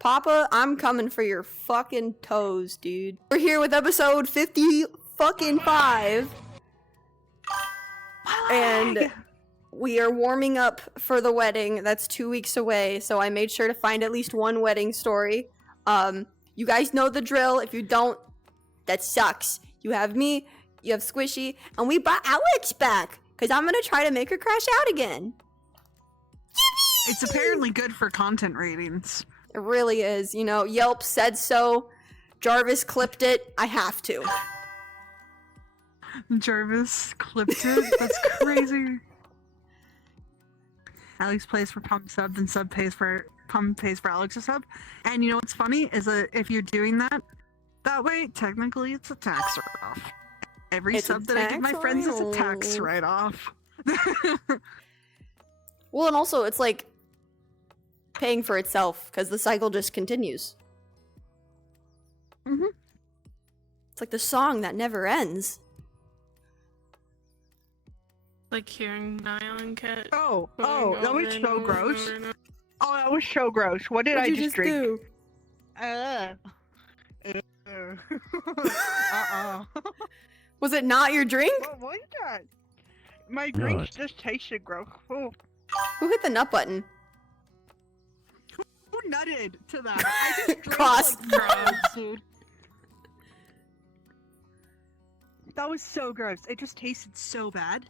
Papa, I'm coming for your fucking toes, dude. We're here with episode 50 fucking 5. And we are warming up for the wedding that's 2 weeks away, so I made sure to find at least one wedding story. You guys know the drill. If you don't, that sucks. You have me, you have Squishy, and we brought Alex back, because I'm going to try to make her crash out again. It's apparently good for content ratings. It really is. You know, Yelp said so. Jarvis clipped it. I have to. Jarvis clipped it? That's crazy. Alex pays for Pump sub, and Pump pays for Alex's sub. And you know what's funny is that if you're doing that way, technically it's a tax write-off. Every sub that I give my friends is a tax write-off. Well, and also it's like paying for itself because the cycle just continues. Mm-hmm. It's like the song that never ends. Like hearing Niall and Cat. Oh, that was so gross. Oh, that was so gross. What did What'd I you just drink? do? Was it not your drink? What was that? My drinks just tasted gross. Oh. Who hit the nut button? Who nutted to that? I just drank Cross. like drugs, dude. That was so gross. It just tasted so bad.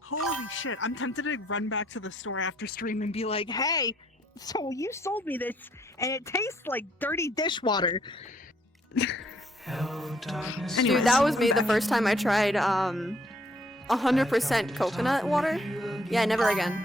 Holy shit, I'm tempted to run back to the store after stream and be like, hey, so you sold me this and it tastes like dirty dishwater. Dude, that was me the first time I tried 100% coconut water. Yeah, never again.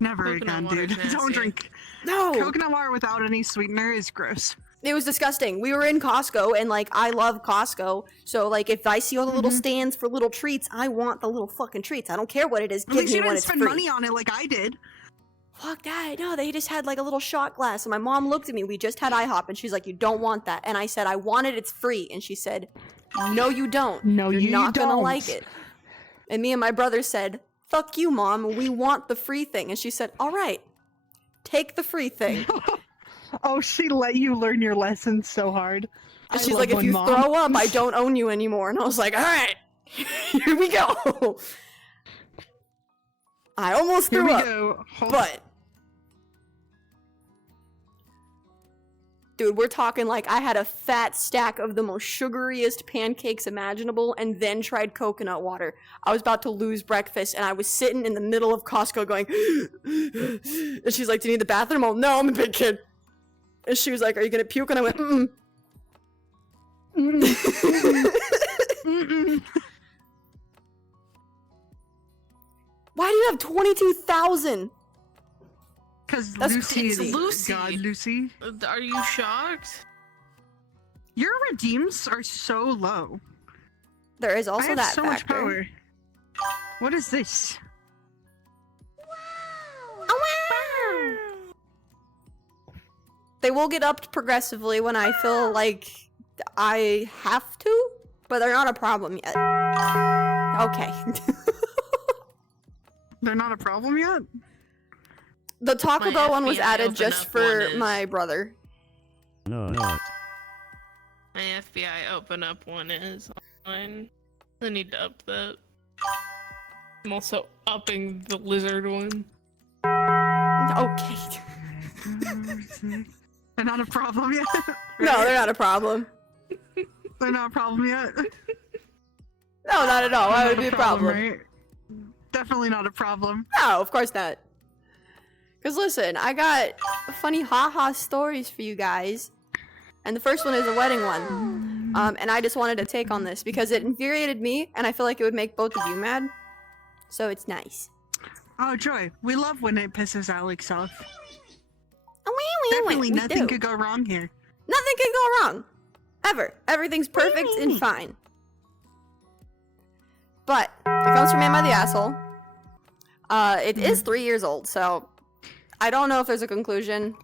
Never Coconut again, dude. water's Don't nasty. drink. No! Coconut water without any sweetener is gross. It was disgusting. We were in Costco, and like, I love Costco, so like, if I see all the little stands for little treats, I want the little fucking treats. I don't care what it is. At Give least me you when didn't it's spend free. money on it like I did. Fuck that. No, they just had like a little shot glass, and my mom looked at me. We just had IHOP, and she's like, you don't want that. And I said, I want it. It's free. And she said, no, you don't. No, You're you not gonna don't. like it. And me and my brother said, fuck you, Mom. We want the free thing. And she said, all right, take the free thing. Oh, she let you learn your lesson so hard. And she's like, if you throw up, I don't own you anymore. And I was like, all right, here we go. I almost Here threw we up, go. but dude, we're talking like I had a fat stack of the most sugariest pancakes imaginable and then tried coconut water. I was about to lose breakfast and I was sitting in the middle of Costco going, and she's like, do you need the bathroom? Oh, no, I'm a big kid. And she was like, are you gonna puke? And I went, Why do you have 22,000? Because That's Lucy is crazy. Lucy. God, Lucy. Are you shocked? Your redeems are so low. There is also I have that so much factor. power. What is this? They will get upped progressively when I feel like I have to, but they're not a problem yet. Okay. They're not a problem yet? The Taco My Bell one was FBI added open just up for one is- my brother. No. My FBI open up one is online. I need to up that. I'm also upping the lizard one. Okay. They're not a problem yet? No, they're not a problem. They're not a problem yet? No, not at all. Why would Not it be a problem? right? Definitely not a problem. No, of course not. Because listen, I got funny haha stories for you guys. And the first one is a wedding one. And I just wanted to take on this because it infuriated me and I feel like it would make both of you mad. So it's nice. Oh, Joy, we love when it pisses Alex off. Oh, Definitely we nothing do. could go wrong here. Nothing can go wrong. Ever. Everything's perfect and fine. But it comes from Am I the Asshole? It is 3 years old, so I don't know if there's a conclusion.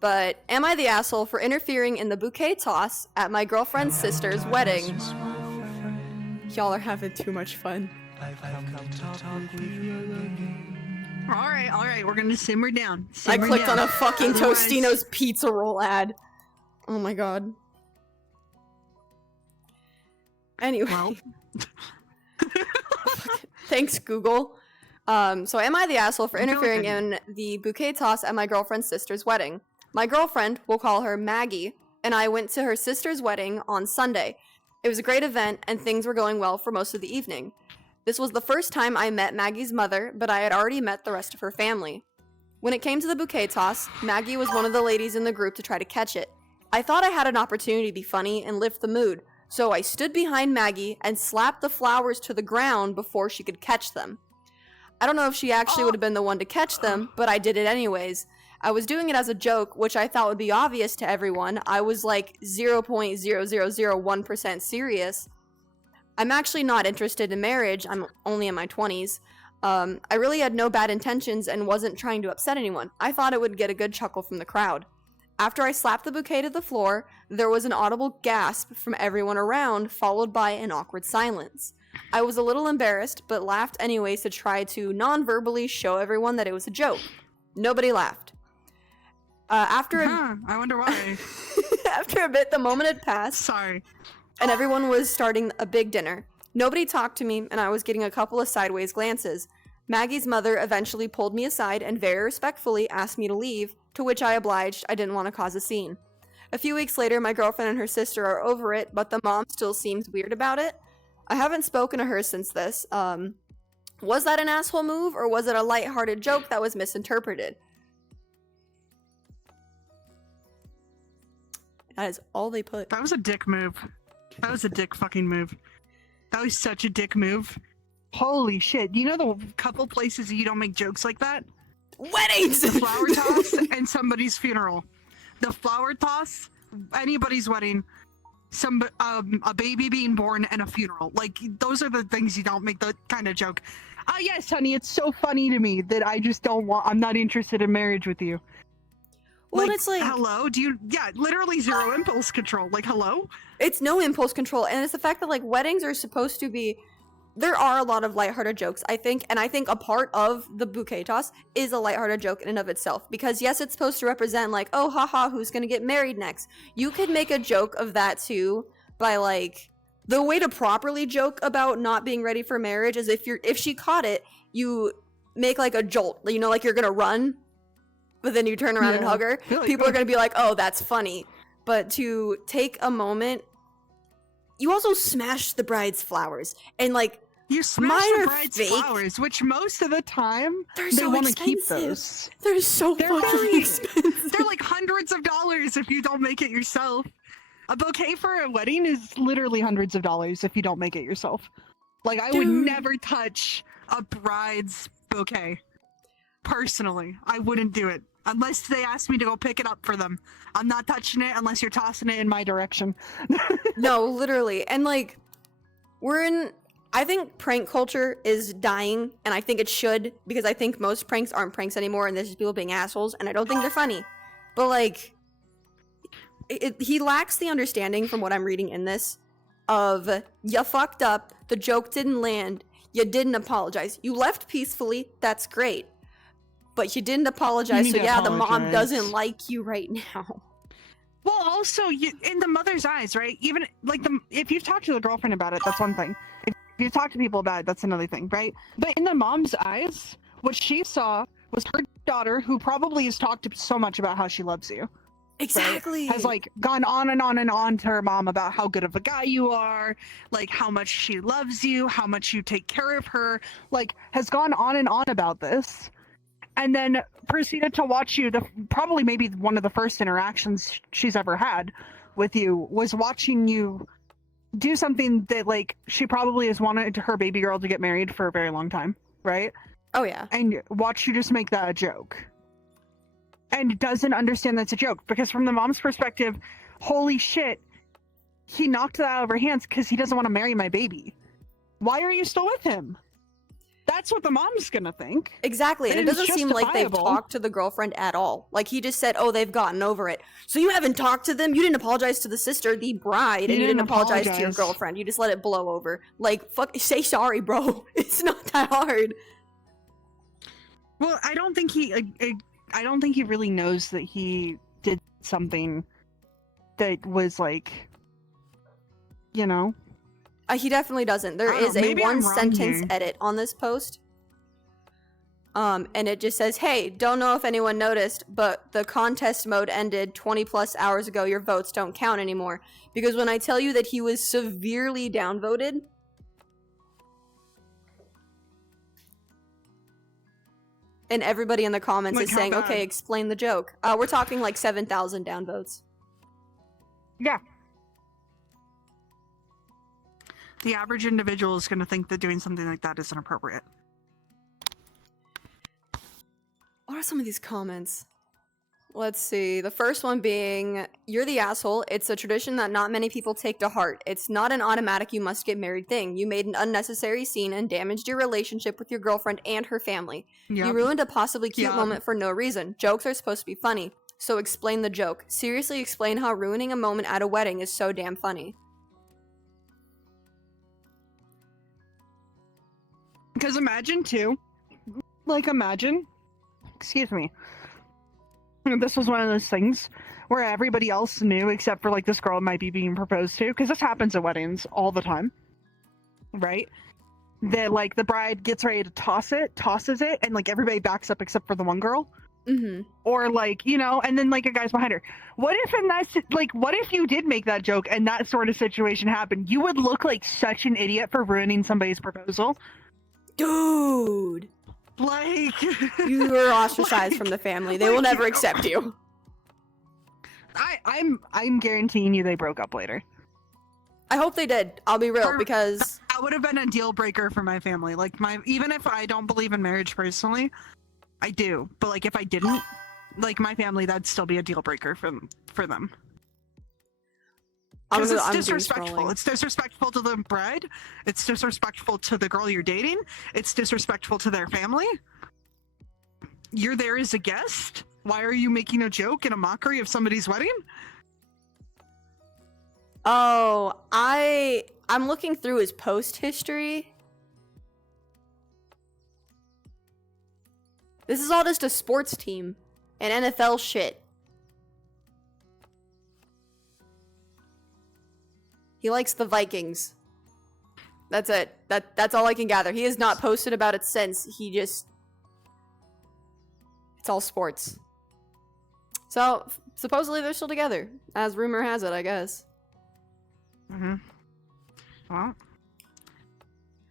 But am I the asshole for interfering in the bouquet toss at my girlfriend's sister's wedding? Y'all are having too much fun. All right. We're gonna simmer down. I Simmer clicked down. on a fucking Otherwise- Tostino's pizza roll ad. Oh my god. Anyway. Well. Thanks, Google. So am I the asshole for Go interfering ahead. in the bouquet toss at my girlfriend's sister's wedding? My girlfriend, we'll call her Maggie, and I went to her sister's wedding on Sunday. It was a great event, and things were going well for most of the evening. This was the first time I met Maggie's mother, but I had already met the rest of her family. When it came to the bouquet toss, Maggie was one of the ladies in the group to try to catch it. I thought I had an opportunity to be funny and lift the mood, so I stood behind Maggie and slapped the flowers to the ground before she could catch them. I don't know if she actually would have been the one to catch them, but I did it anyways. I was doing it as a joke, which I thought would be obvious to everyone. I was like 0.0001% serious. I'm actually not interested in marriage. I'm only in my 20s. I really had no bad intentions and wasn't trying to upset anyone. I thought it would get a good chuckle from the crowd. After I slapped the bouquet to the floor, there was an audible gasp from everyone around, followed by an awkward silence. I was a little embarrassed, but laughed anyways to try to non-verbally show everyone that it was a joke. Nobody laughed. I wonder why. After a bit, the moment had passed, Sorry. and everyone was starting a big dinner. Nobody talked to me, and I was getting a couple of sideways glances. Maggie's mother eventually pulled me aside and very respectfully asked me to leave, to which I obliged. I didn't want to cause a scene. A few weeks later, my girlfriend and her sister are over it, but the mom still seems weird about it. I haven't spoken to her since this. Was that an asshole move, or was it a lighthearted joke that was misinterpreted? That is all they put. That was a dick move. That was a dick fucking move. That was such a dick move. Holy shit. You know the couple places you don't make jokes like that? Weddings! The flower toss and somebody's funeral. The flower toss, anybody's wedding, a baby being born, and a funeral. Like, those are the things you don't make that kind of joke. Ah, yes, honey, it's so funny to me that I just I'm not interested in marriage with you. Well, it's like, hello? Literally zero impulse control. Like, hello? it's no impulse control, and it's the fact that, like, weddings are supposed to be, there are a lot of lighthearted jokes, I think, and I think a part of the bouquet toss is a lighthearted joke in and of itself, because yes, it's supposed to represent, like, oh, haha, who's gonna get married next? You could make a joke of that, too, by, like, the way to properly joke about not being ready for marriage is if she caught it, you make, like, a jolt, you know, like you're gonna run, but then you turn around and hug her. People are gonna be like, oh, that's funny. But to take a moment, you also smash the bride's flowers, and like, you smash mine the are bride's fake. flowers, which most of the time They're they so want to keep expensive. those. They're so They're fucking very- expensive. They're like hundreds of dollars if you don't make it yourself. A bouquet for a wedding is literally hundreds of dollars if you don't make it yourself. Like, I would Dude. never touch a bride's bouquet. Personally, I wouldn't do it. Unless they asked me to go pick it up for them. I'm not touching it unless you're tossing it in my direction. No, literally. And like, I think prank culture is dying, and I think it should, because I think most pranks aren't pranks anymore, and there's just people being assholes, and I don't think they're funny. But like, he lacks the understanding, from what I'm reading in this, of you fucked up, the joke didn't land, you didn't apologize. You left peacefully, that's great. But you didn't apologize, You so need to yeah, the mom apologize. doesn't like you right now. Well, also, in the mother's eyes, right? Even, like, if you've talked to the girlfriend about it, that's one thing. If you've talked to people about it, that's another thing, right? But in the mom's eyes, what she saw was her daughter, who probably has talked so much about how she loves you. Exactly. Has, like, gone on and on and on to her mom about how good of a guy you are, like, how much she loves you, how much you take care of her, like, has gone on and on about this. And then proceeded to watch you, probably maybe one of the first interactions she's ever had with you was watching you do something that, like, she probably has wanted her baby girl to get married for a very long time, right? Oh yeah. And watch you just make that a joke. And doesn't understand that's a joke. Because from the mom's perspective, holy shit, he knocked that out of her hands because he doesn't want to marry my baby. Why are you still with him? That's what the mom's gonna think. Exactly, and it And it's doesn't seem like they've justifiable. talked to the girlfriend at all. Like, he just said, oh, they've gotten over it. So you haven't talked to them? You didn't apologize to the sister, the bride, and you didn't apologize to your girlfriend. You just let it blow over. Like, fuck, say sorry, bro. It's not that hard. Well, I don't think he really knows that he did something that was like, you know. He definitely doesn't. There is a one sentence edit on this post. And it just says, "Hey, don't know if anyone noticed, but the contest mode ended 20 plus hours ago. Your votes don't count anymore." Because when I tell you that he was severely downvoted, and everybody in the comments is saying, "Okay, explain the joke." We're talking like 7,000 downvotes. Yeah. The average individual is going to think that doing something like that is inappropriate. What are some of these comments? Let's see. The first one being, "You're the asshole. It's a tradition that not many people take to heart. It's not an automatic you must get married thing. You made an unnecessary scene and damaged your relationship with your girlfriend and her family. Yep. You ruined a possibly cute moment for no reason. Jokes are supposed to be funny. So explain the joke. Seriously, explain how ruining a moment at a wedding is so damn funny." Because imagine, excuse me, this was one of those things where everybody else knew except for like this girl might be being proposed to, because this happens at weddings all the time, right? That like the bride gets ready to tosses it, and like everybody backs up except for the one girl. Mm-hmm. Or like, you know, and then like a guy's behind her. What if you did make that joke and that sort of situation happened? You would look like such an idiot for ruining somebody's proposal. Dude, like you were ostracized from the family. They will never accept you. I'm guaranteeing you they broke up later. I hope they did. I'll be real, because that would have been a deal breaker for my family. Like even if I don't believe in marriage personally, I do. But like if I didn't, like my family, that'd still be a deal breaker for them. Because it's disrespectful. It's disrespectful to the bride. It's disrespectful to the girl you're dating. It's disrespectful to their family. You're there as a guest. Why are you making a joke and a mockery of somebody's wedding? Oh, I'm looking through his post history. This is all just a sports team and NFL shit. He likes the Vikings. That's it. That's all I can gather. He has not posted about it since. It's all sports. So, supposedly they're still together, as rumor has it, I guess. Mm-hmm. Well,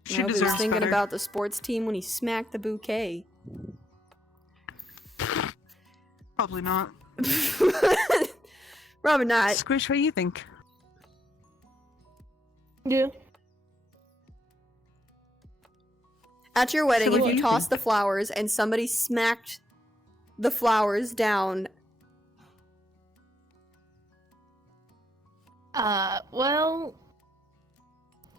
she deserves was thinking about the sports team when he smacked the bouquet. Probably not. Probably not. Squish, what do you think? Yeah. At your wedding, if you tossed the flowers and somebody smacked the flowers down. Well,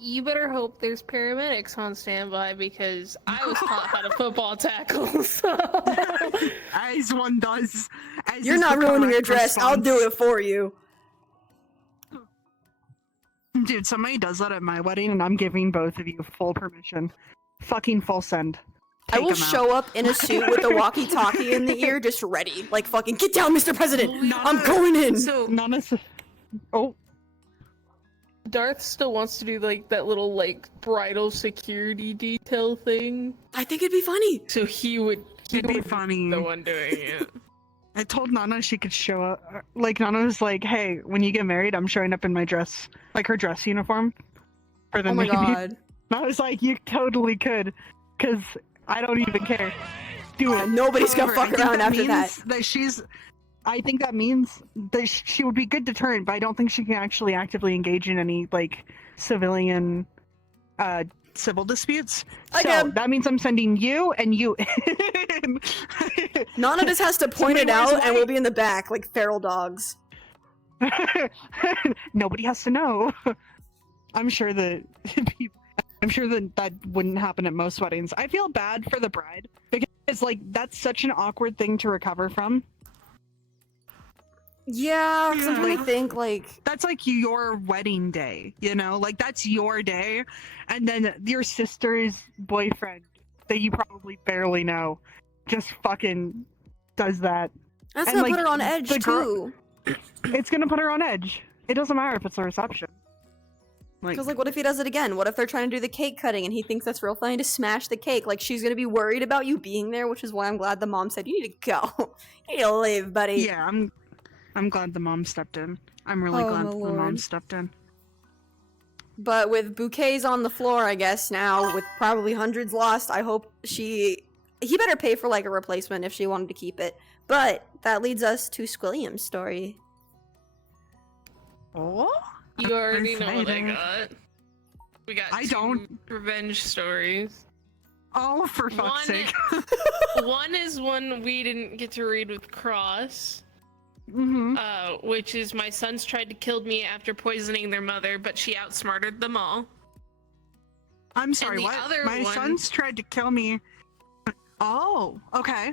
you better hope there's paramedics on standby, because I was taught how to football tackle, so... As one does. You're not ruining your dress. I'll do it for you. Dude, somebody does that at my wedding, and I'm giving both of you full permission. Fucking full send. I will show up in a suit with a walkie-talkie in the ear, just ready. Like, fucking, get down, Mr. President! I'm going in! So, Darth still wants to do, like, that little, like, bridal security detail thing. I think it'd be funny! So he would be funny. The one doing it. I told Nana she could show up. Like, Nana was like, hey, when you get married, I'm showing up in my dress. Like, her dress uniform. For the oh my god. And I was like, you totally could. Because I don't even care. Do it. Nobody's gonna fuck around after that. I think that means that she would be good deterrent, but I don't think she can actually actively engage in any, like, civil disputes. So that means I'm sending you and you. Nana just has to point it out and we'll be in the back like feral dogs. Nobody has to know. I'm sure that that wouldn't happen at most weddings. I feel bad for the bride because like that's such an awkward thing to recover from. Yeah, because I think like that's like your wedding day, you know, like that's your day, and then your sister's boyfriend that you probably barely know just fucking does that. That's And, gonna like, put her on edge the girl- too. It's gonna put her on edge. It doesn't matter if it's a reception. Because, like, what if he does it again? What if they're trying to do the cake cutting and he thinks that's real funny to smash the cake? Like, she's gonna be worried about you being there, which is why I'm glad the mom said, you need to go. You need to leave, buddy. Yeah, I'm glad the mom stepped in. I'm really Oh, glad my the lord. mom stepped in. But with bouquets on the floor, I guess, now, with probably hundreds lost, I hope he better pay for, like, a replacement if she wanted to keep it. But that leads us to Squilliam's story. Oh? You already know what I Exciting. got. We got I two don't. revenge stories. Oh, for fuck's sake. One is one we didn't get to read with Cross, Mm-hmm. which is my sons tried to kill me after poisoning their mother, but she outsmarted them all. I'm sorry, the what? other My one- sons tried to kill me. Oh, okay.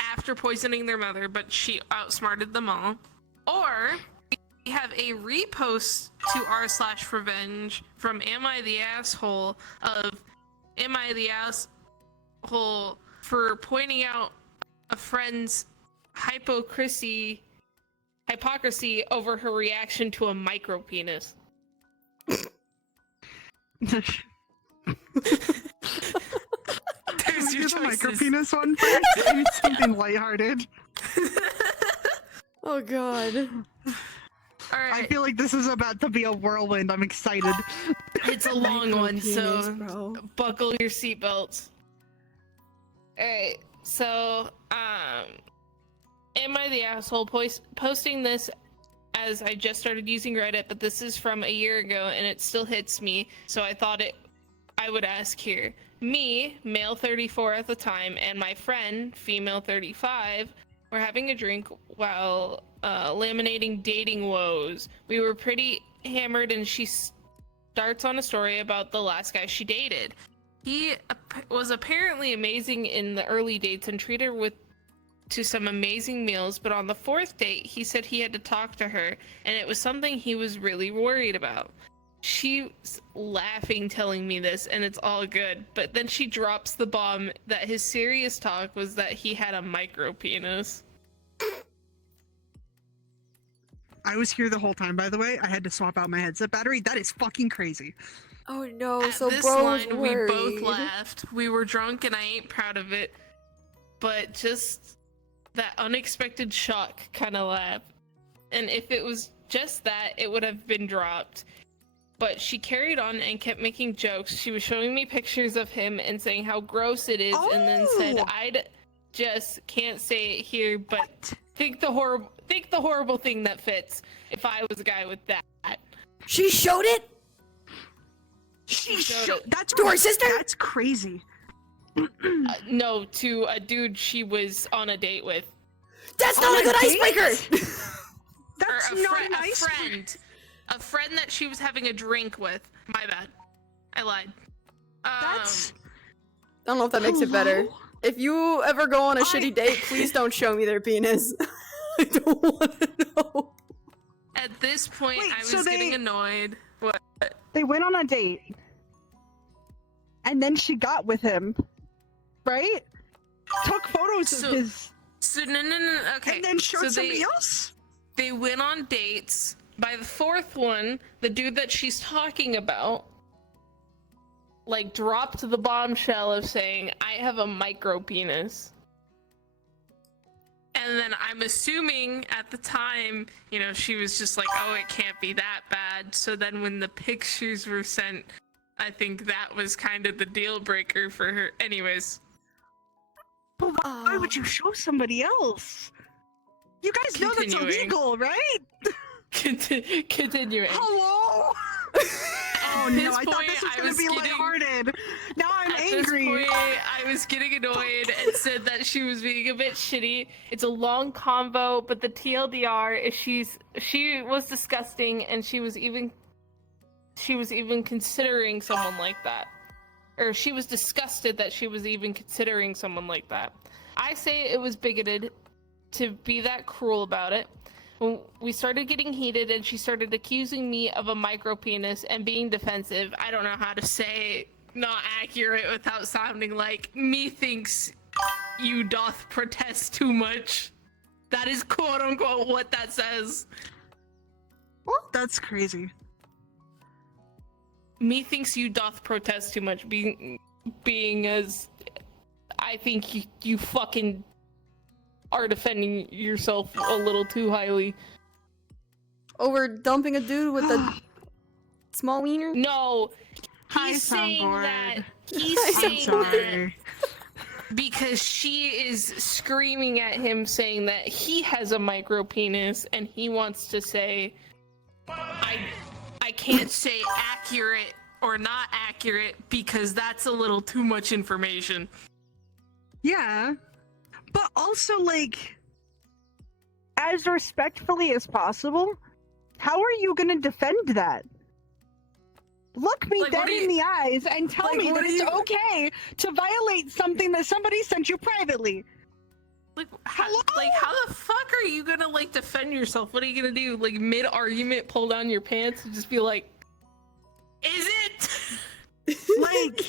After poisoning their mother, but she outsmarted them all. Or we have a repost to r/revenge from Am I the Asshole of Am I the Asshole for pointing out a friend's hypocrisy over her reaction to a micro penis. There's your Here's a micro choices. penis one first. I need something lighthearted. Oh, God. All right, I feel like this is about to be a whirlwind. I'm excited. it's a long one, Micro-penis, so bro. buckle your seatbelts. Alright, so, am I the asshole posting this as I just started using Reddit, but this is from a year ago and it still hits me, so I thought I would ask here. Me, male 34 at the time, and my friend, female 35, were having a drink while laminating dating woes. We were pretty hammered and she starts on a story about the last guy she dated. He was apparently amazing in the early dates and treated her to some amazing meals, but on the fourth date, he said he had to talk to her, and it was something he was really worried about. She's laughing telling me this, and it's all good, but then she drops the bomb that his serious talk was that he had a micro penis. I was here the whole time, by the way. I had to swap out my headset battery. That is fucking crazy. Oh, no. At So this bro's line, worried. we both laughed. We were drunk, and I ain't proud of it, but just that unexpected shock kind of laugh. And if it was just that, it would have been dropped. But she carried on and kept making jokes. She was showing me pictures of him and saying how gross it is, and then said, Oh! "I'd just can't say it here, but think the horrible thing that fits if I was a guy with that." She showed it She showed it. That's to her sister? That's crazy. No, to a dude she was on a date with. That's On not a a good date? icebreaker! That's Or not a nice. friend that she was having a drink with. My bad, I lied. That's. I don't know if that makes it better. Hello? If you ever go on a shitty date, please don't show me their penis. I don't want to know. At this point, Wait, I was so getting they- annoyed. What? They went on a date, and then she got with him, right? Took photos So- of his, So no. Okay. and then showed so somebody else. They went on dates. By the fourth one, the dude that she's talking about, like, dropped the bombshell of saying, "I have a micro penis." And then I'm assuming at the time, she was just like, "Oh, it can't be that bad." So then when the pictures were sent, I think that was kind of the deal breaker for her. Anyways. But why would you show somebody else? You guys know that's Continuing. illegal, right? Continuing. Hello? Oh At no, this I thought point, this was I gonna was be getting- lighthearted. Now I'm At angry. this point, I was getting annoyed and said that she was being a bit shitty. It's a long convo, but the TLDR is she was disgusting, and she was even considering someone like that. Or she was disgusted that she was even considering someone like that. I say it was bigoted to be that cruel about it. When we started getting heated and she started accusing me of a micro penis and being defensive, I don't know how to say not accurate without sounding like me thinks you doth protest too much. That is quote unquote what that says. That's crazy. Methinks you doth protest too much, being as I think you fucking are defending yourself a little too highly. Over dumping a dude with a small wiener? No, Hi, he's saying soundboard. that. He's I'm saying Sorry. that because she is screaming at him, saying that he has a micro penis, and he wants to say, I can't say accurate or not accurate because that's a little too much information. Yeah, but also, like, as respectfully as possible, how are you gonna defend that? Look me Like, dead what do in you- the eyes and tell like, me what that do it's you- okay to violate something that somebody sent you privately. Like how Hello? the fuck are you gonna like defend yourself? What are you gonna do? Like mid argument, pull down your pants and just be like, "Is it?" Like,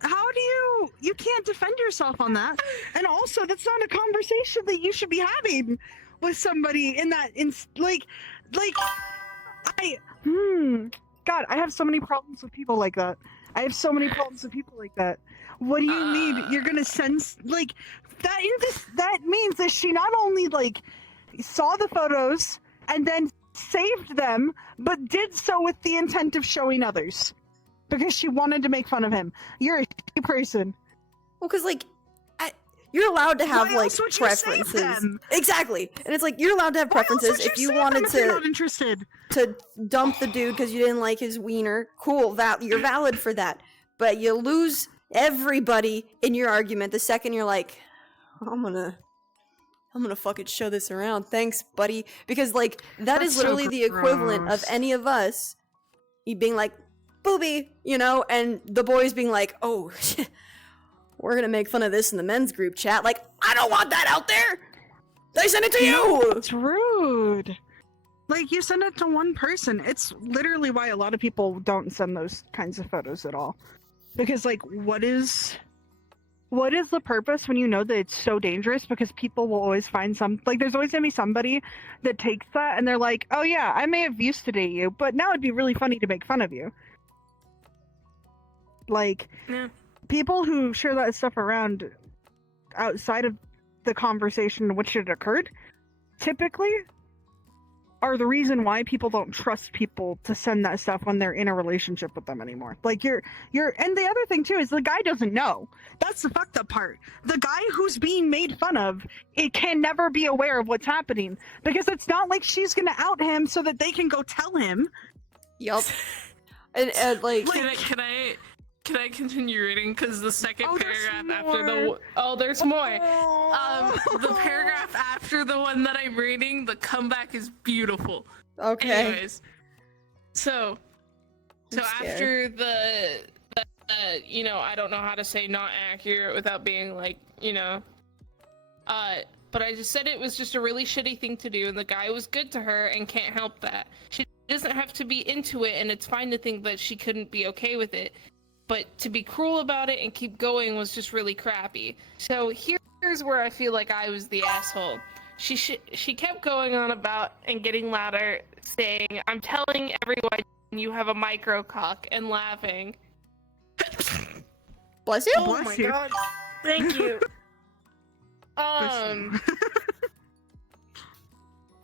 how do you can't defend yourself on that? And also, that's not a conversation that you should be having with somebody in that, God, I have so many problems with people like that. What do you mean you're gonna sense, like, that means that she not only, like, saw the photos and then saved them, but did so with the intent of showing others. Because she wanted to make fun of him. You're a shitty person. Well, because, like, you're allowed to have, Why like, else would you save preferences. them? Exactly. And it's like, you're allowed to have Why else preferences. would If you save them wanted if you're to not interested? dump the dude because you didn't like his wiener, cool, you're valid for that. But you lose everybody in your argument the second you're like, I'm gonna fucking show this around. Thanks, buddy. Because, like, That's is so literally the equivalent of gross. any of us being like, booby, you know, and the boys being like, oh, we're gonna make fun of this in the men's group chat. Like, I don't want that out there! They sent it to you! It's rude. Like, you send it to one person. It's literally why a lot of people don't send those kinds of photos at all. Because, like, what is the purpose when you know that it's so dangerous? Because people will always find there's always gonna be somebody that takes that and they're like, oh yeah, I may have used to date you, but now it'd be really funny to make fun of you. Like, Yeah. people who share that stuff around outside of the conversation in which it occurred typically are the reason why people don't trust people to send that stuff when they're in a relationship with them anymore. Like, you're and the other thing too is the guy doesn't know. That's the fucked up part. The guy who's being made fun of, it can never be aware of what's happening because it's not like she's gonna out him so that they can go tell him. Yup. And like, Can I continue reading? Because the second Oh, there's paragraph after more. there's more. Oh. The paragraph after the one that I'm reading, the comeback is beautiful. okay. Anyways, so I'm scared. after the you know, I don't know how to say not accurate without being like, you know, but I just said it was just a really shitty thing to do, and the guy was good to her and can't help that. She doesn't have to be into it, and it's fine to think that she couldn't be okay with it. But to be cruel about it and keep going was just really crappy. So here's where I feel like I was the asshole. She kept going on about and getting louder, saying, "I'm telling everyone you have a micro cock," and laughing. Bless you. Oh Bless my you. god! Thank you.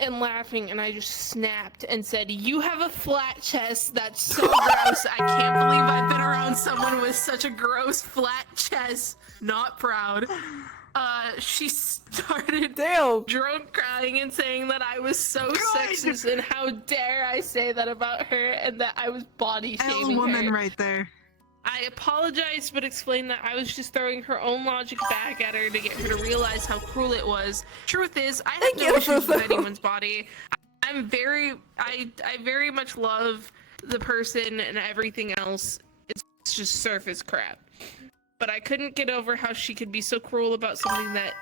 And laughing, and I just snapped and said, "You have a flat chest. That's so gross. I can't believe I've been around someone with such a gross flat chest. Not proud." She started Damn. drunk crying and saying that I was so sexist and how dare I say that about her and that I was body L shaming woman her. right there. I apologized, but explained that I was just throwing her own logic back at her to get her to realize how cruel it was. Truth is, I have Thank no you, issues with Fufu. anyone's body. I very much love the person and everything else. It's just surface crap. But I couldn't get over how she could be so cruel about something that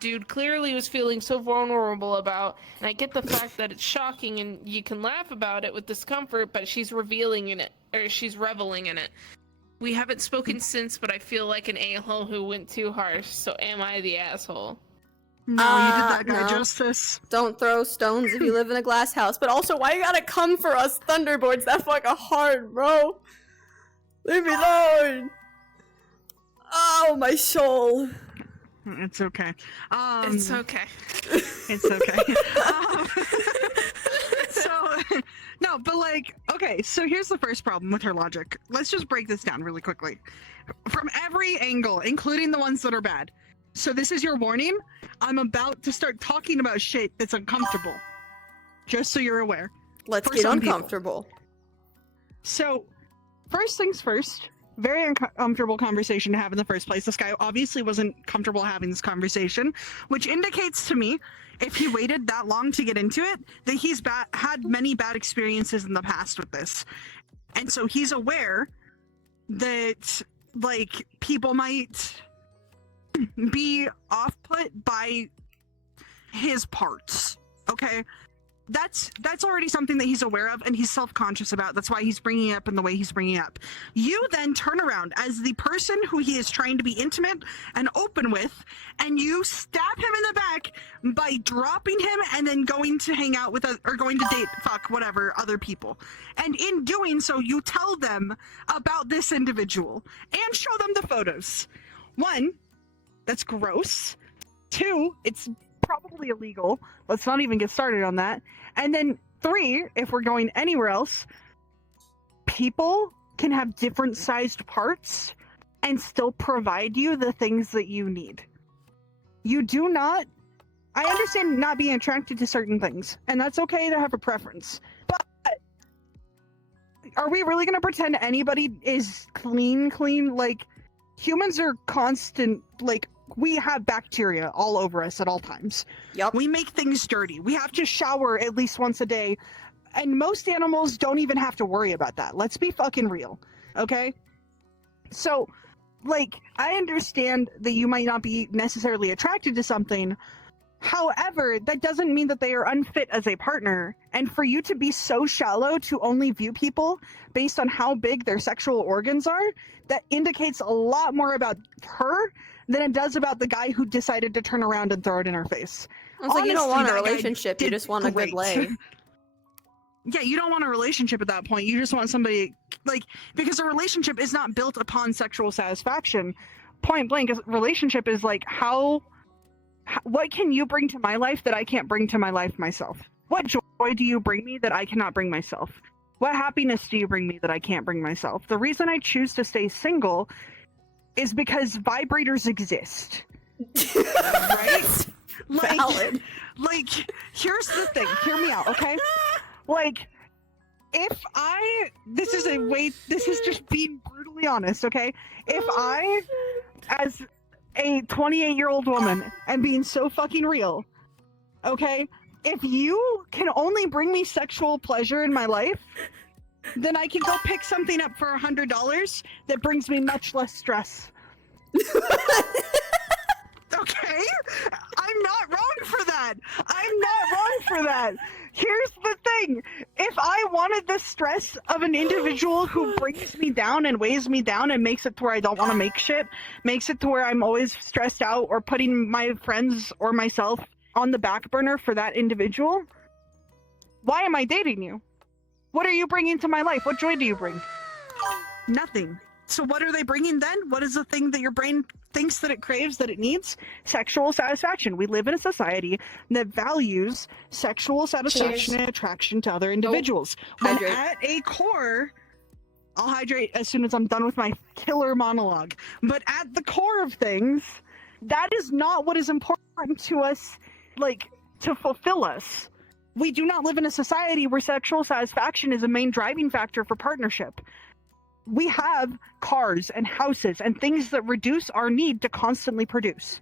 dude clearly was feeling so vulnerable about. And I get the fact that it's shocking and you can laugh about it with discomfort, but she's reveling in it, or she's reveling in it. We haven't spoken since, but I feel like an a-hole who went too harsh, so am I the asshole? No, you did that guy no. justice. Don't throw stones if you live in a glass house. But also, why you gotta come for us Thunderboards that fucking hard, bro? Leave me alone! Oh, my soul. It's okay. It's okay. It's okay. So, no, but like, okay, so here's the first problem with her logic. Let's just break this down really quickly. From every angle, including the ones that are bad. So this is your warning. I'm about to start talking about shit that's uncomfortable. Just so you're aware. Let's For get some people. uncomfortable. So, first things first, very uncomfortable conversation to have in the first place. This guy obviously wasn't comfortable having this conversation, which indicates to me, if he waited that long to get into it, that he's had many bad experiences in the past with this. And so he's aware that, like, people might be off-put by his parts, okay? That's already something that he's aware of and he's self-conscious about. That's why he's bringing it up in the way he's bringing it up. You then turn around as the person who he is trying to be intimate and open with, and you stab him in the back by dropping him and then going to hang out with or going to date, whatever, other people. And in doing so, you tell them about this individual and show them the photos. 1, that's gross. 2, it's probably illegal. Let's not even get started on that. And then 3, if we're going anywhere else, people can have different sized parts and still provide you the things that you need. You do not, I understand not being attracted to certain things, and that's okay to have a preference. But are we really going to pretend anybody is clean? Like, humans are constant, like, we have bacteria all over us at all times. Yep. We make things dirty. We have to shower at least once a day. And most animals don't even have to worry about that. Let's be fucking real. Okay? So, like, I understand that you might not be necessarily attracted to something. However, that doesn't mean that they are unfit as a partner. And for you to be so shallow to only view people based on how big their sexual organs are, that indicates a lot more about her than it does about the guy who decided to turn around and throw it in her face. I was like, you don't want a Honestly, that guy relationship, you did just want a good great. lay. Yeah, you don't want a relationship at that point. You just want somebody, like, because a relationship is not built upon sexual satisfaction. Point blank, a relationship is like, what can you bring to my life that I can't bring to my life myself? What joy do you bring me that I cannot bring myself? What happiness do you bring me that I can't bring myself? The reason I choose to stay single is because vibrators exist. Right? Valid. Like, here's the thing. Hear me out, okay? Like, this is just being brutally honest, okay? If I, as a 28-year-old woman, am being so fucking real, okay? If you can only bring me sexual pleasure in my life, then I can go pick something up for $100 that brings me much less stress. Okay? I'm not wrong for that. I'm not wrong for that. Here's the thing. If I wanted the stress of an individual who brings me down and weighs me down and makes it to where I don't want to make shit, makes it to where I'm always stressed out or putting my friends or myself on the back burner for that individual, why am I dating you? What are you bringing to my life? What joy do you bring? Nothing. So what are they bringing then? What is the thing that your brain thinks that it craves, that it needs? Sexual satisfaction. We live in a society that values sexual satisfaction and attraction to other individuals. When Hydrate. at a core, I'll hydrate as soon as I'm done with my killer monologue. But at the core of things, that is not what is important to us, like, to fulfill us. We do not live in a society where sexual satisfaction is a main driving factor for partnership. We have cars and houses and things that reduce our need to constantly produce,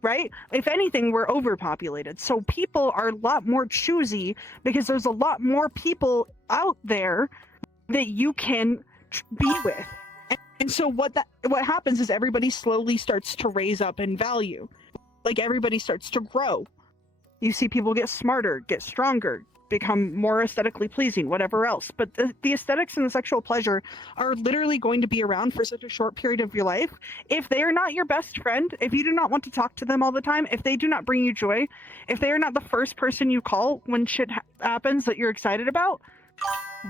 right? If anything, we're overpopulated. So people are a lot more choosy because there's a lot more people out there that you can be with. And so what happens is everybody slowly starts to raise up in value. Like, everybody starts to grow. You see people get smarter, get stronger, become more aesthetically pleasing, whatever else. But the aesthetics and the sexual pleasure are literally going to be around for such a short period of your life. If they are not your best friend, if you do not want to talk to them all the time, if they do not bring you joy, if they are not the first person you call when shit happens that you're excited about,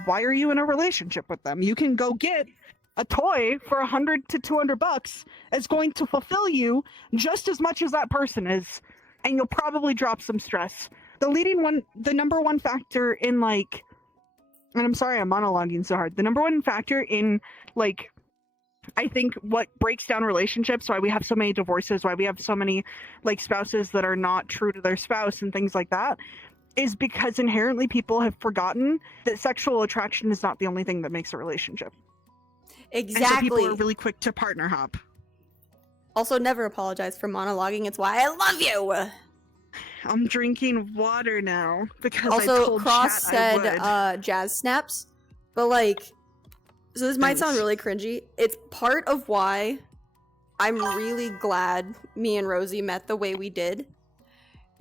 why are you in a relationship with them? You can go get a toy for $100 to $200. It's going to fulfill you just as much as that person is, and you'll probably drop some stress. The number one factor in, like, and I'm sorry I'm monologuing so hard, the number one factor in, like, I think what breaks down relationships, why we have so many divorces, why we have so many, like, spouses that are not true to their spouse and things like that, is because inherently people have forgotten that sexual attraction is not the only thing that makes a relationship. Exactly. And so people are really quick to partner hop. Also, never apologize for monologuing. It's why I love you. I'm drinking water now because Also, I told Cross chat I said would. jazz snaps, but like, so this might sound really cringy. It's part of why I'm really glad me and Rosie met the way we did,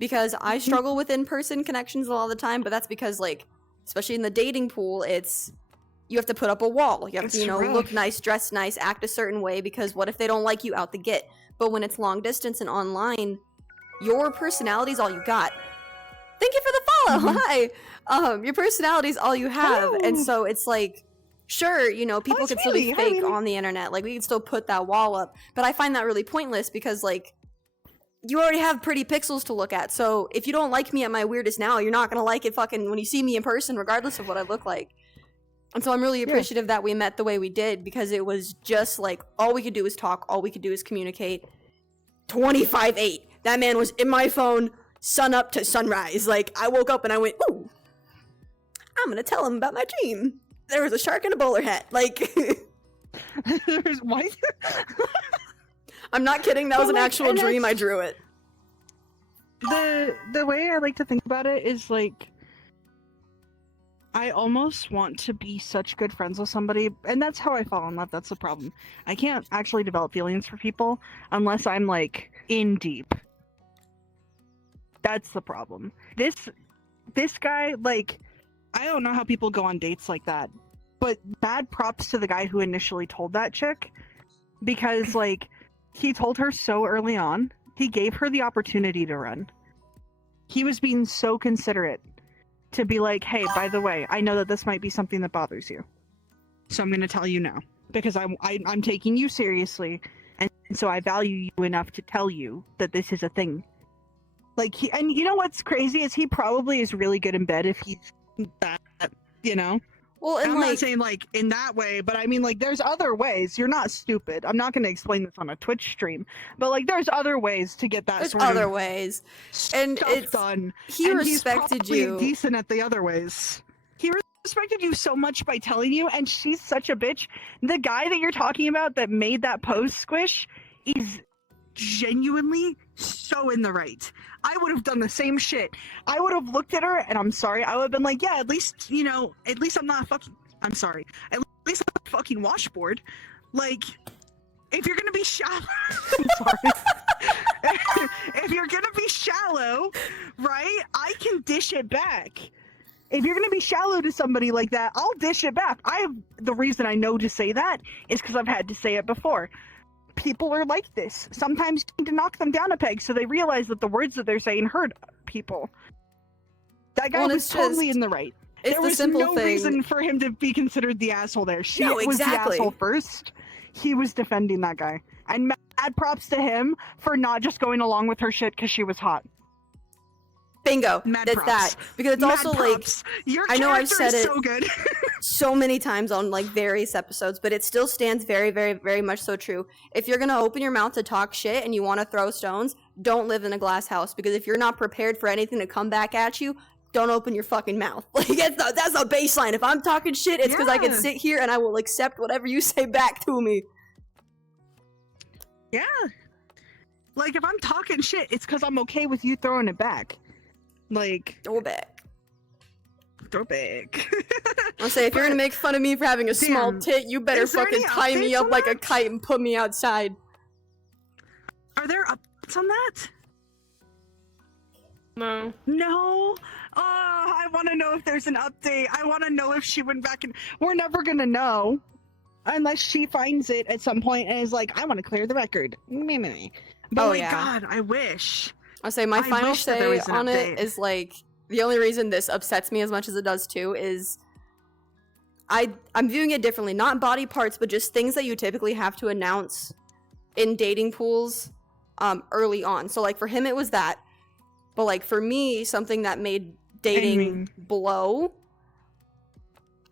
because I struggle with in-person connections a lot of the time, but that's because, like, especially in the dating pool, you have to put up a wall. You have to, look nice, dress nice, act a certain way, because what if they don't like you out the get? But when it's long distance and online, your personality is all you got. Thank you for the follow. Hi. Your personality is all you have. Hello. And so it's like, sure, people can still be fake on the internet. Like, we can still put that wall up. But I find that really pointless because, like, you already have pretty pixels to look at. So if you don't like me at my weirdest now, you're not going to like it fucking when you see me in person, regardless of what I look like. And so I'm really appreciative that we met the way we did, because it was just like, all we could do is talk. All we could do is communicate. 25/8. That man was in my phone, sun up to sunrise. Like, I woke up and I went, ooh, I'm going to tell him about my dream. There was a shark in a bowler hat. Like, There's white. I'm not kidding. That was an actual dream. I drew it. The way I like to think about it is, like, I almost want to be such good friends with somebody, and that's how I fall in love. That's the problem. I can't actually develop feelings for people unless I'm, like, in deep. That's the problem. This guy, like, I don't know how people go on dates like that, but bad props to the guy who initially told that chick, because, like, he told her so early on. He gave her the opportunity to run. He was being so considerate to be like, hey, by the way, I know that this might be something that bothers you, so I'm going to tell you now, because I'm taking you seriously, and so I value you enough to tell you that this is a thing. Like, and you know what's crazy is he probably is really good in bed if he's that, Well, and I'm not saying, like, in that way, but I mean, like, there's other ways. You're not stupid. I'm not going to explain this on a Twitch stream, but, like, there's other ways to get that There's sort other of ways. And stuff it's done. He and respected he's probably you. decent at the other ways. He respected you so much by telling you, and she's such a bitch. The guy that you're talking about that made that post, Squish, is genuinely so in the right. I would have done the same shit. I would have looked at her, and I'm sorry, I would have been like, yeah, at least I'm not fucking, I'm sorry, at least I'm not a fucking washboard. Like, if you're gonna be shallow, I'm sorry. If you're gonna be shallow, right, I can dish it back. If you're gonna be shallow to somebody like that, I'll dish it back. The reason I know to say that is because I've had to say it before. People are like this. Sometimes you need to knock them down a peg so they realize that the words that they're saying hurt people. That guy was totally in the right. There was no reason for him to be considered the asshole there. She was the asshole first. He was defending that guy. And mad props to him for not just going along with her shit because she was hot. Bingo. Mad That's props. that. Because it's also props. like, your I know I've said it so good. so many times on like various episodes, but it still stands very, very, very much so true. If you're gonna open your mouth to talk shit and you want to throw stones, don't live in a glass house, because if you're not prepared for anything to come back at you, don't open your fucking mouth. Like, that's a baseline. If I'm talking shit, it's because I can sit here and I will accept whatever you say back to me. Yeah. Like, if I'm talking shit, it's because I'm okay with you throwing it back. Like, Throw back. Throw back. I'll say, if you're gonna make fun of me for having a small tit, you better fucking tie me up like a kite and put me outside. Are there updates on that? No. No. I want to know if there's an update. I want to know if she went back and we're never gonna know unless she finds it at some point and is like, I want to clear the record. But God, I wish. I'll say my final say on it is like the only reason this upsets me as much as it does too is I'm viewing it differently. Not body parts, but just things that you typically have to announce in dating pools early on. So like for him it was that. But like for me, something that made dating blow,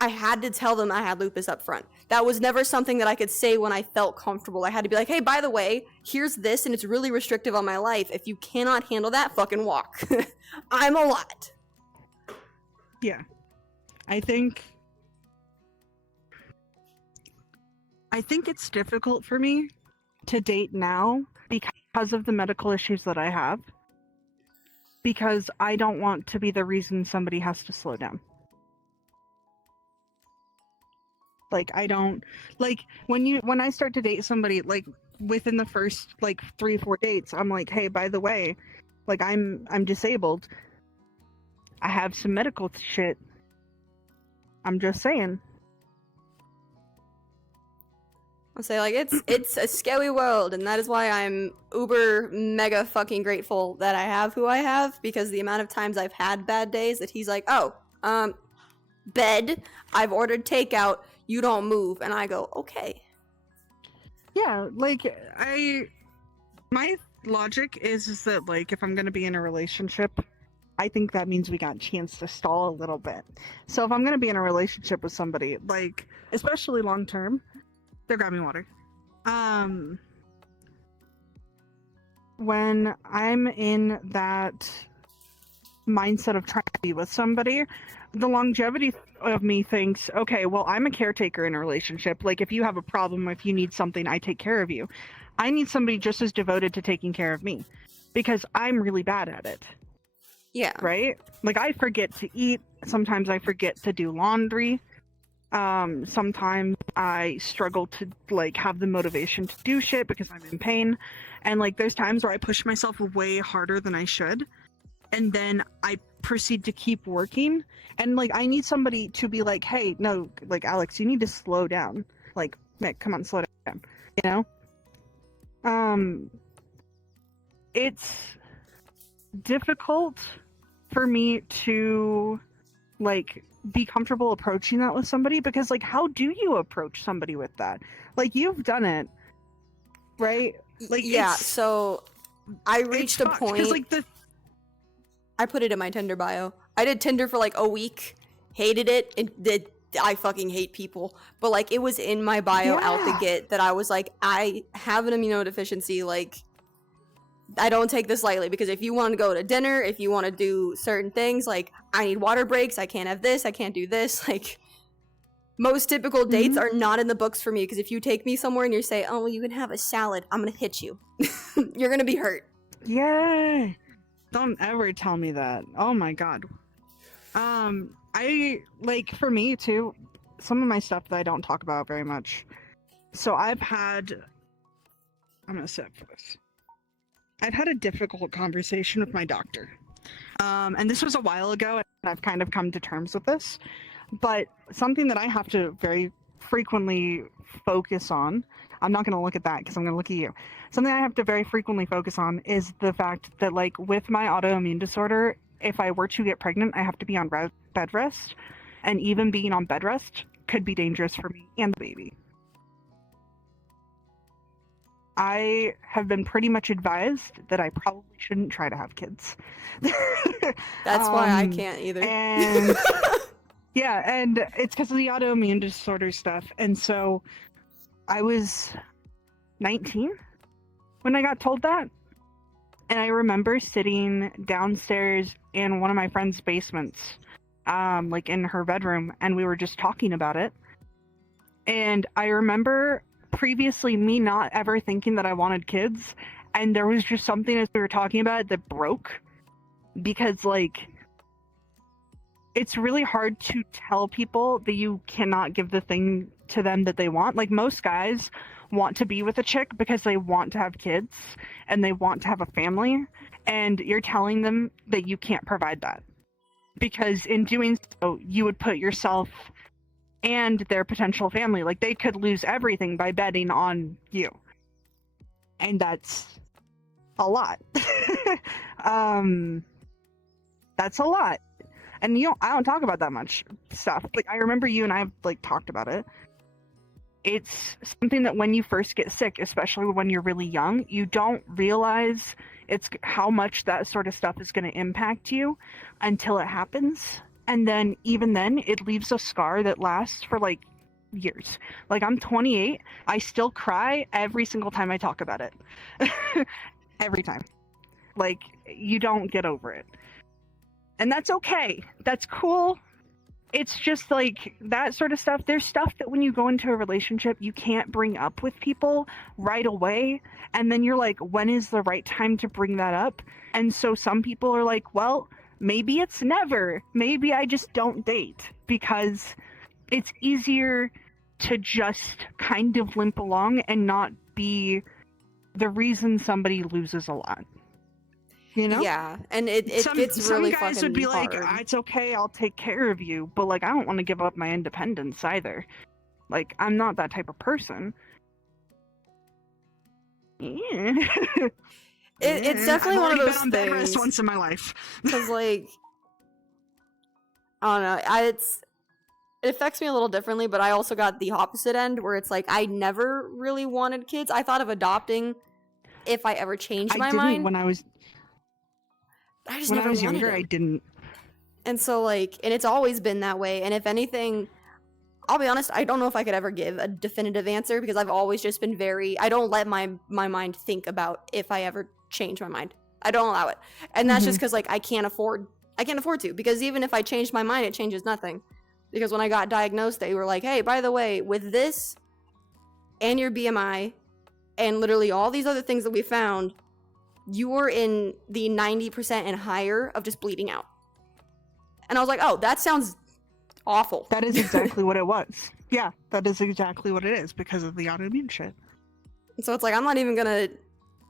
I had to tell them I had lupus up front. That was never something that I could say when I felt comfortable. I had to be like, hey, by the way, here's this and it's really restrictive on my life. If you cannot handle that, fucking walk. I'm a lot. Yeah. I think it's difficult for me to date now because of the medical issues that I have. Because I don't want to be the reason somebody has to slow down. Like, I don't, like, when I start to date somebody, like, within the first, like, 3-4 dates, I'm like, hey, by the way, like, I'm disabled. I have some medical shit. I'm just saying. I'll say, like, it's a scary world, and that is why I'm uber mega fucking grateful that I have who I have, because the amount of times I've had bad days that he's like, oh, bed, I've ordered takeout, you don't move, and I go, okay. Yeah, like, my logic is that, like, if I'm gonna be in a relationship, I think that means we got a chance to stall a little bit. So if I'm gonna be in a relationship with somebody, like, especially long term, they're grabbing water. When I'm in that mindset of trying to be with somebody, the longevity of me thinks, okay, well, I'm a caretaker in a relationship. Like, if you have a problem, if you need something, I take care of you. I need somebody just as devoted to taking care of me because I'm really bad at it. Yeah. Right? Like, I forget to eat. Sometimes I forget to do laundry. Sometimes I struggle to, like, have the motivation to do shit because I'm in pain. And, like, there's times where I push myself way harder than I should. And then I proceed to keep working. And, like, I need somebody to be like, hey, no, like, Alex, you need to slow down. Like, Mick, come on, slow down. You know? It's difficult for me to, like, be comfortable approaching that with somebody because, like, how do you approach somebody with that? Like, you've done it, right? Like, yeah, so I reached a point, like, I put it in my Tinder bio. I did Tinder for like a week, hated it, and I fucking hate people. But like, it was in my bio out the gate that I was like, I have an immunodeficiency, like, I don't take this lightly, because if you want to go to dinner, if you want to do certain things, like, I need water breaks, I can't have this, I can't do this, like, most typical dates are not in the books for me, because if you take me somewhere and you say, oh, well, you can have a salad, I'm gonna hit you. You're gonna be hurt. Yeah. Don't ever tell me that. Oh my god. I, like, for me, too, some of my stuff that I don't talk about very much. So I'm gonna sit for this. I've had a difficult conversation with my doctor. And this was a while ago, and I've kind of come to terms with this. But something that I have to very frequently focus on, I'm not going to look at that because I'm going to look at you. Something I have to very frequently focus on is the fact that, like, with my autoimmune disorder, if I were to get pregnant, I have to be on bed rest. And even being on bed rest could be dangerous for me and the baby. I have been pretty much advised that I probably shouldn't try to have kids. That's why I can't either. And yeah, and it's because of the autoimmune disorder stuff. And so I was 19 when I got told that. And I remember sitting downstairs in one of my friend's basements, like in her bedroom, and we were just talking about it. And I remember previously me not ever thinking that I wanted kids, and there was just something as we were talking about it that broke, because, like, it's really hard to tell people that you cannot give the thing to them that they want. Like, most guys want to be with a chick because they want to have kids and they want to have a family, and you're telling them that you can't provide that. Because in doing so, you would put yourself and their potential family, like they could lose everything by betting on you. And that's a lot. That's a lot. And I don't talk about that much stuff. Like, I remember you and I have like talked about it. It's something that when you first get sick, especially when you're really young, you don't realize it's how much that sort of stuff is going to impact you until it happens. And then even then, it leaves a scar that lasts for like years. Like, I'm 28. I still cry every single time I talk about it. Every time. Like, you don't get over it. And that's okay. That's cool. It's just like that sort of stuff. There's stuff that when you go into a relationship, you can't bring up with people right away. And then you're like, when is the right time to bring that up? And so some people are like, well, maybe it's never. Maybe I just don't date, because it's easier to just kind of limp along and not be the reason somebody loses a lot. You know? Yeah, and it gets really fucking Some guys would be hard. like, it's okay, I'll take care of you, but like, I don't want to give up my independence either. Like, I'm not that type of person. Yeah. It's definitely one of those I've been on bed rest things. once in my life. Because, like, I don't know, it affects me a little differently, but I also got the opposite end, where it's like, I never really wanted kids. I thought of adopting if I ever changed my mind. When I was younger, I didn't. And so, like, and it's always been that way. And if anything, I'll be honest, I don't know if I could ever give a definitive answer, because I've always just been I don't let my mind think about if I ever change my mind. I don't allow it. And that's just because, like, I can't afford to, because even if I changed my mind, it changes nothing. Because when I got diagnosed, they were like, hey, by the way, with this and your BMI and literally all these other things that we found, you were in the 90% and higher of just bleeding out. And I was like, oh, that sounds awful. That is exactly what it was. Yeah, that is exactly what it is, because of the autoimmune shit. So it's like, I'm not even gonna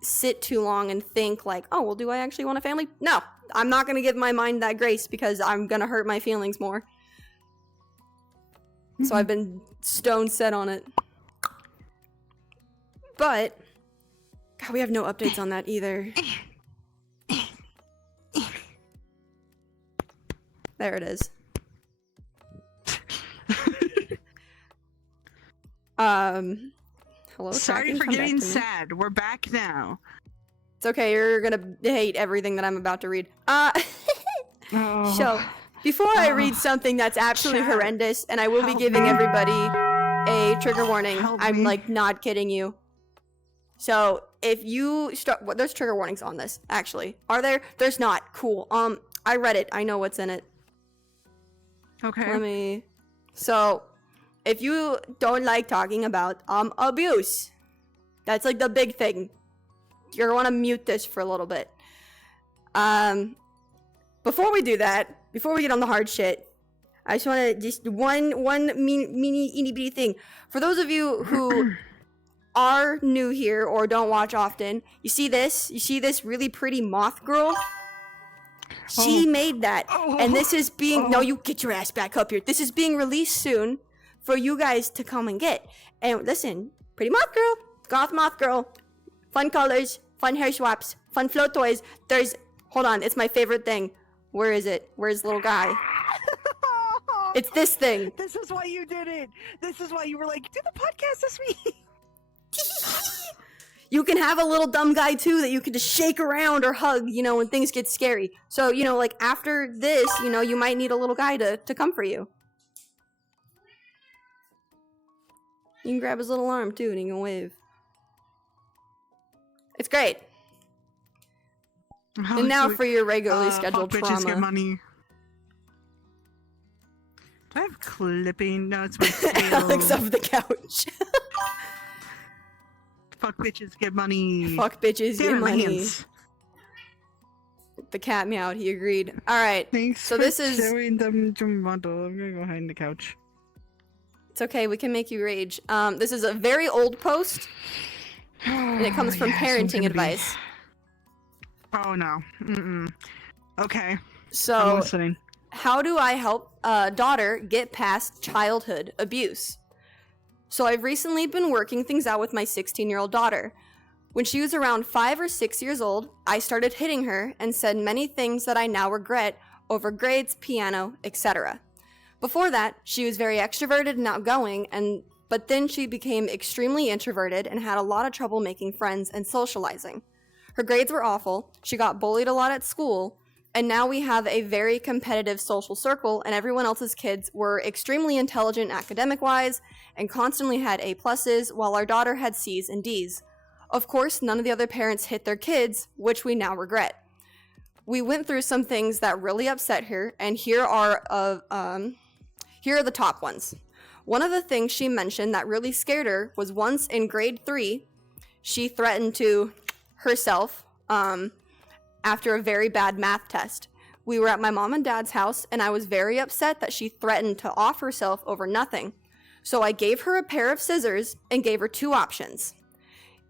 sit too long and think like, oh, well, do I actually want a family? No, I'm not gonna give my mind that grace, because I'm gonna hurt my feelings more. So I've been stone set on it. But God, we have no updates on that either. There it is. Hello. Sorry tracking, for come back getting to me. sad. We're back now. It's okay. You're gonna hate everything that I'm about to read. Oh. So, before I read something that's absolutely Chat. horrendous, and I will be Help giving me. everybody a trigger warning. Help I'm me. like not kidding you. So if you start, well, there's trigger warnings on this. Actually, are there? There's not. Cool. I read it. I know what's in it. Okay. So, if you don't like talking about abuse, that's like the big thing. You're gonna want to mute this for a little bit. Before we do that, before we get on the hard shit, I just want to just one mini itty bitty thing for those of you who are new here or don't watch often. You see this really pretty moth girl. She made that, and this is being no, you get your ass back up here. This is being released soon for you guys to come and get. And listen, pretty moth girl, goth moth girl, fun colors, fun hair swaps, fun float toys. Hold on, it's my favorite thing. Where is it? Where's the little guy? It's this thing. This is why you did it. This is why you were like, do the podcast this week. You can have a little dumb guy too that you can just shake around or hug, when things get scary. So, like after this, you might need a little guy to come for you. You can grab his little arm too and he can wave. It's great. Oh, And now so, for your regularly scheduled fuck bitches get trauma. money. Do I have clipping? No, it's my tail. Alex of the couch. Fuck bitches get money. Fuck bitches, Damn get it, my money. hands. The cat meowed, he agreed. Alright, Thanks so for this is... showing them to model. I'm gonna go hide in the couch. It's okay, we can make you rage. This is a very old post, and it comes from Yes, parenting I'm gonna be- advice. Oh no. Mm-mm. Okay. I'm So, listening. how do I help a daughter get past childhood abuse? So, I've recently been working things out with my 16-year-old daughter. When she was around 5 or 6 years old, I started hitting her and said many things that I now regret over grades, piano, etc. Before that, she was very extroverted and outgoing, but then she became extremely introverted and had a lot of trouble making friends and socializing. Her grades were awful, she got bullied a lot at school, and now we have a very competitive social circle, and everyone else's kids were extremely intelligent academic-wise and constantly had A+, while our daughter had C's and D's. Of course, none of the other parents hit their kids, which we now regret. We went through some things that really upset her, and here are the top ones. One of the things she mentioned that really scared her was once in grade 3, she threatened to herself after a very bad math test. We were at my mom and dad's house, and I was very upset that she threatened to off herself over nothing. So I gave her a pair of scissors and gave her 2 options.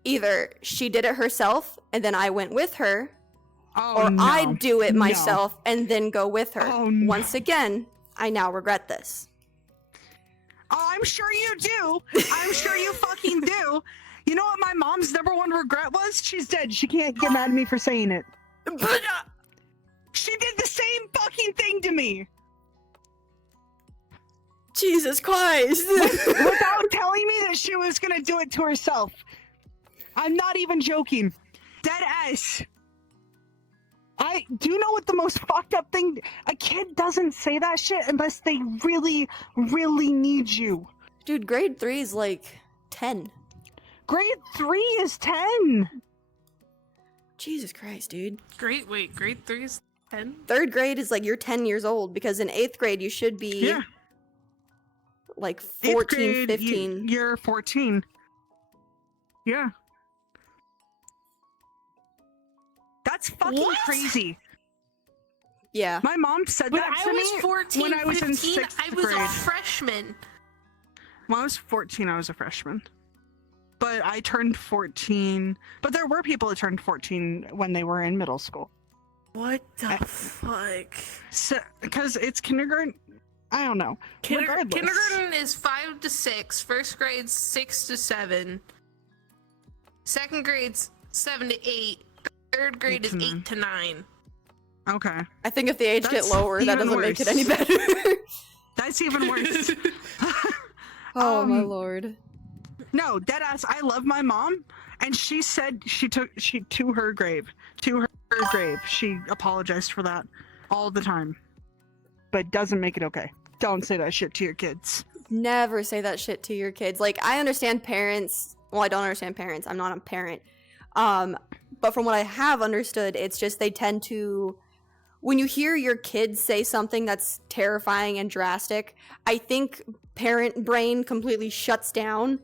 Either she did it herself, and then I went with her, or no. I'd do it myself and then go with her. Oh, no. Once again, I now regret this. Oh, I'm sure you do. I'm sure you fucking do. You know what my mom's #1 regret was? She's dead. She can't get mad at me for saying it. But, She did the same fucking thing to me. Jesus Christ. Without telling me that she was gonna do it to herself. I'm not even joking. Dead ass. I do you know what the most fucked up thing? A kid doesn't say that shit unless they really, really need you. Dude, grade 3 is like 10. Grade 3 is 10. Jesus Christ, dude. Grade 3 is 10? 3rd grade is like you're 10 years old, because in 8th grade you should be like 14, 15. You're 14. Yeah. That's fucking What? crazy. Yeah. My mom said When that I to was me 14, when I was 15, in 6th I was grade. a freshman. When I was 14, I was a freshman. But I turned 14. But there were people that turned 14 when they were in middle school. What the fuck? So, because it's kindergarten. I don't know. Regardless. Kindergarten is 5 to 6. First grade's 6 to 7. Second grade's 7 to 8. Third grade is 8 to 9. Okay. I think if the age That's get lower, that even doesn't make it worse. any better. That's even worse. Oh my lord. No, deadass. I love my mom, and she said she to her grave. She apologized for that all the time, but doesn't make it okay. Don't say that shit to your kids. Never say that shit to your kids. Like, I understand parents. Well, I don't understand parents. I'm not a parent. But from what I have understood, it's just they tend to, when you hear your kids say something that's terrifying and drastic, I think parent brain completely shuts down,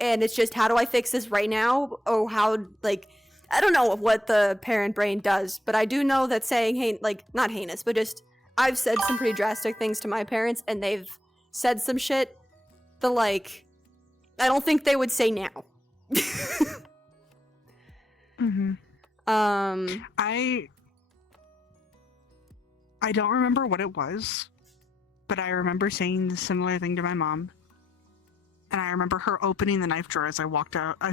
and it's just, how do I fix this right now? Or how, like, I don't know what the parent brain does, but I do know that saying, not heinous, but just, I've said some pretty drastic things to my parents, and they've said some shit that, like, I don't think they would say now. Mm-hmm. I don't remember what it was, but I remember saying the similar thing to my mom. And I remember her opening the knife drawer as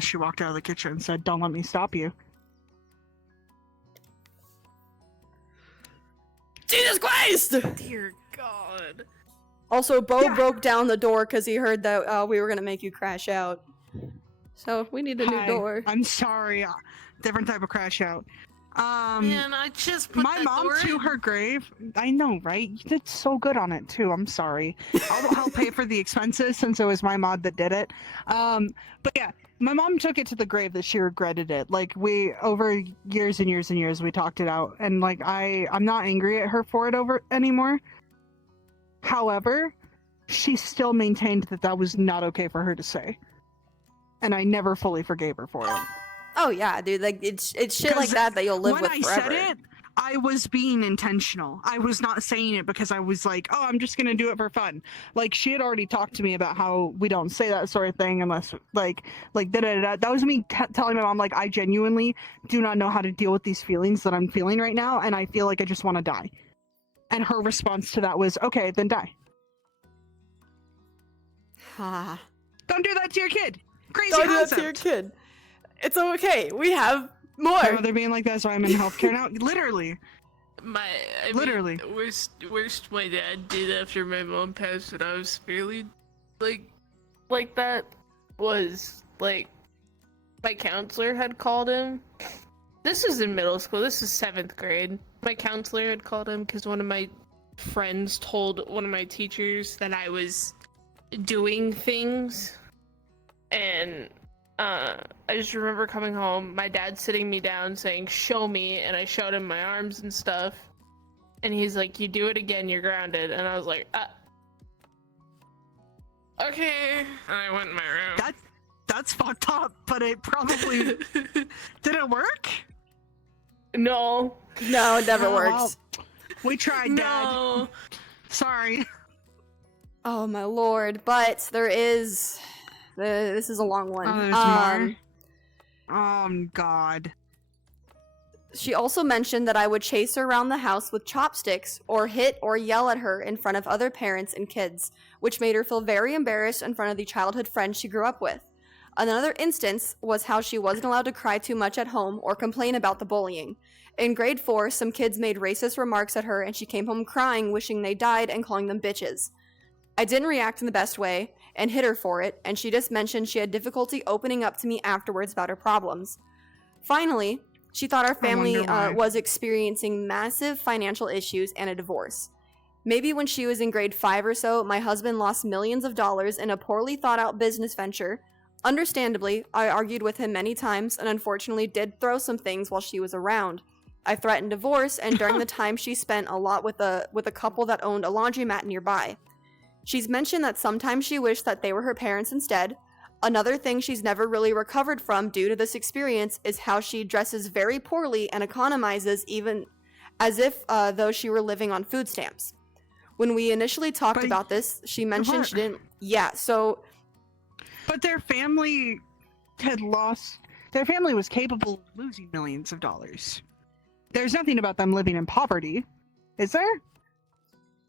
she walked out of the kitchen and said, "Don't let me stop you." Jesus Christ! Dear God. Also, Bo Yeah. broke down the door because he heard that we were gonna make you crash out. So we need a new Hi, door. I'm sorry. Different type of crash out. Man, I just put My that mom door to in. her grave. I know, right? You did so good on it too. I'm sorry. I'll help pay for the expenses since it was my mod that did it. But yeah, my mom took it to the grave that she regretted it. Like, we, over years and years and years, we talked it out, and like I'm not angry at her for it anymore. However, she still maintained that was not okay for her to say, and I never fully forgave her for it. Oh yeah, dude. Like, it's shit like 'Cause that you'll live when with I forever. said it, I was being intentional. I was not saying it because I was like, oh, I'm just gonna do it for fun. Like, she had already talked to me about how we don't say that sort of thing unless like da-da-da-da. That was me telling my mom, like, I genuinely do not know how to deal with these feelings that I'm feeling right now, and I feel like I just want to die. And her response to that was, okay, then die. Ah. Don't do that to your kid. Crazy Don't concept. do that to your kid. It's okay. We have more. My mother being like that, so I'm in healthcare now. Literally. Literally. Worst my dad did after my mom passed when I was fairly like that was like my counselor had called him. This was in middle school. This is 7th grade. My counselor had called him because one of my friends told one of my teachers that I was doing things, and I just remember coming home, my dad sitting me down saying, show me, and I showed him my arms and stuff, and he's like, you do it again, you're grounded. And I was like, okay, and I went in my room. That's fucked up, but it probably did it work? No, it never works. Well, we tried, Dad. No. Sorry. Oh my lord! But there is. This is a long one. Oh, there's more? God. She also mentioned that I would chase her around the house with chopsticks or hit or yell at her in front of other parents and kids, which made her feel very embarrassed in front of the childhood friends she grew up with. Another instance was how she wasn't allowed to cry too much at home or complain about the bullying. In grade 4, some kids made racist remarks at her and she came home crying, wishing they died and calling them bitches. I didn't react in the best way and hit her for it, and she just mentioned she had difficulty opening up to me afterwards about her problems. Finally, she thought our family was experiencing massive financial issues and a divorce. Maybe when she was in grade 5 or so, my husband lost millions of dollars in a poorly thought out business venture. Understandably, I argued with him many times and unfortunately did throw some things while she was around. I threatened divorce, and during the time she spent a lot with a couple that owned a laundromat nearby. She's mentioned that sometimes she wished that they were her parents instead. Another thing she's never really recovered from due to this experience is how she dresses very poorly and economizes, even as if though she were living on food stamps. When we initially talked about this, she mentioned she didn't... Yeah, so... But their family had lost... Their family was capable of losing millions of dollars. There's nothing about them living in poverty, is there?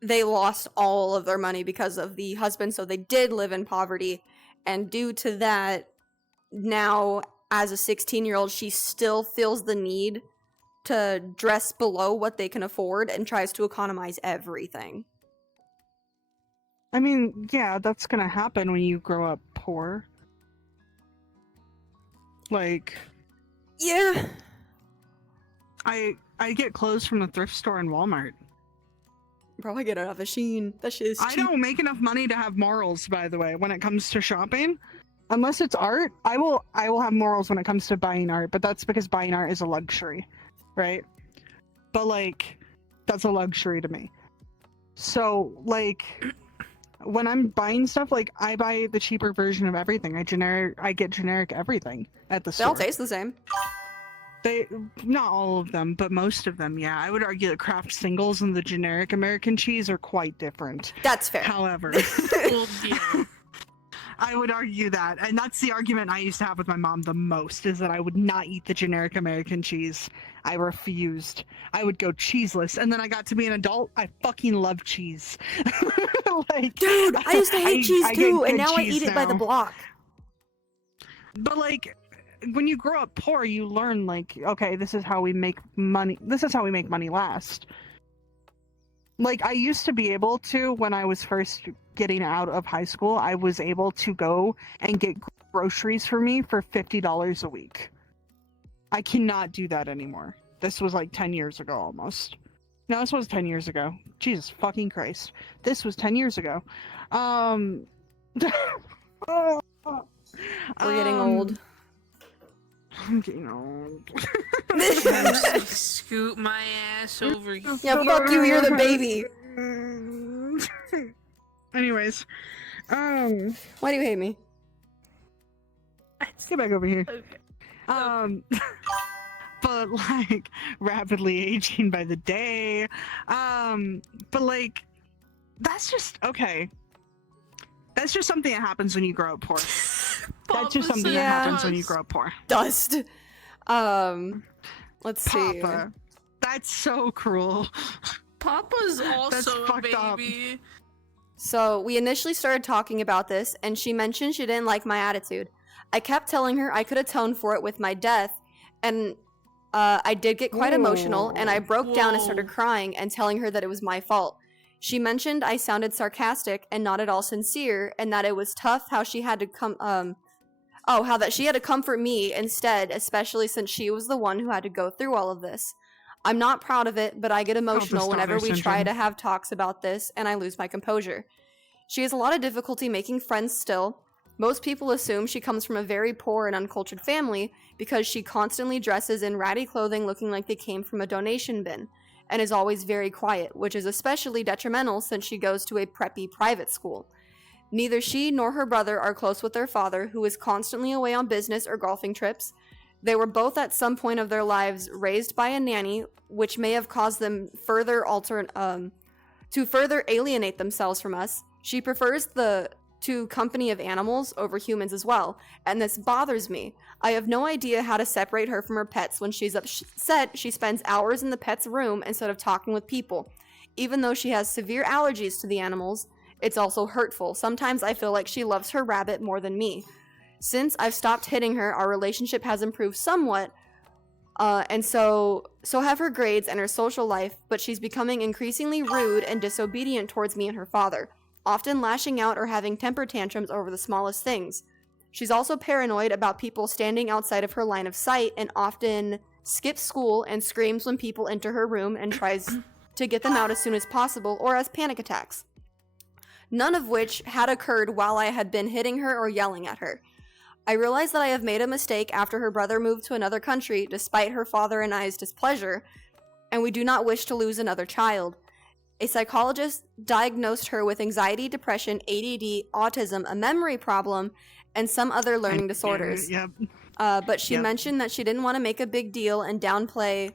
They lost all of their money because of the husband, so they did live in poverty. And due to that, now, as a 16-year-old, she still feels the need to dress below what they can afford and tries to economize everything. I mean, yeah, that's gonna happen when you grow up poor. Like... Yeah. I get clothes from the thrift store and Walmart. Bro, I get it off a Shein. That shit is cheap. I don't make enough money to have morals, by the way, when it comes to shopping. Unless it's art, I will have morals when it comes to buying art, but that's because buying art is a luxury, right? But like, that's a luxury to me. So like, when I'm buying stuff, like I buy the cheaper version of everything. I get generic everything at the store. They all taste the same. Not all of them, but most of them, yeah. I would argue that Kraft singles and the generic American cheese are quite different. That's fair. However, Well, yeah. I would argue that, and that's the argument I used to have with my mom the most, is that I would not eat the generic American cheese. I refused. I would go cheeseless, and then I got to be an adult. I fucking love cheese. Like, dude, I used to hate cheese too, and now I eat it by the block. But like, when you grow up poor, you learn, like, okay, this is how we make money. This is how we make money last. Like, I used to be able to, when I was first getting out of high school, I was able to go and get groceries for me for $50 a week. I cannot do that anymore. This was like 10 years ago almost. No, this was 10 years ago. Jesus fucking Christ. This was 10 years ago. We're getting old. I'm getting old. Scoot my ass over here. Yeah, fuck you, you're the baby. Anyways, Why do you hate me? get back over here. Okay. but like rapidly aging by the day. But like that's just okay. That's just something that happens when you grow up poor. That's just something that happens when you grow up poor. Dust. Let's see. Papa. That's so cruel. Papa's also a baby. So we initially started talking about this, and she mentioned she didn't like my attitude. I kept telling her I could atone for it with my death, and I did get quite emotional, and I broke down and started crying and telling her that it was my fault. She mentioned I sounded sarcastic and not at all sincere, and that it was tough how she had to she had to comfort me instead, especially since she was the one who had to go through all of this. I'm not proud of it, but I get emotional whenever we try to have talks about this, and I lose my composure. She has a lot of difficulty making friends still. Most people assume she comes from a very poor and uncultured family because she constantly dresses in ratty clothing looking like they came from a donation bin, and is always very quiet, which is especially detrimental since she goes to a preppy private school. Neither she nor her brother are close with their father, who is constantly away on business or golfing trips. They were both at some point of their lives raised by a nanny, which may have caused them to further alienate themselves from us. She prefers the company of animals over humans as well, and this bothers me. I have no idea how to separate her from her pets. When she's upset, she spends hours in the pet's room instead of talking with people. Even though she has severe allergies to the animals, it's also hurtful. Sometimes I feel like she loves her rabbit more than me. Since I've stopped hitting her, our relationship has improved somewhat, and so have her grades and her social life, but she's becoming increasingly rude and disobedient towards me and her father, often lashing out or having temper tantrums over the smallest things. She's also paranoid about people standing outside of her line of sight and often skips school and screams when people enter her room and tries to get them out as soon as possible, or has panic attacks. None of which had occurred while I had been hitting her or yelling at her. I realize that I have made a mistake after her brother moved to another country despite her father and I's displeasure, and we do not wish to lose another child. A psychologist diagnosed her with anxiety, depression, ADD, autism, a memory problem, and some other learning disorders. But she mentioned that she didn't want to make a big deal and downplayed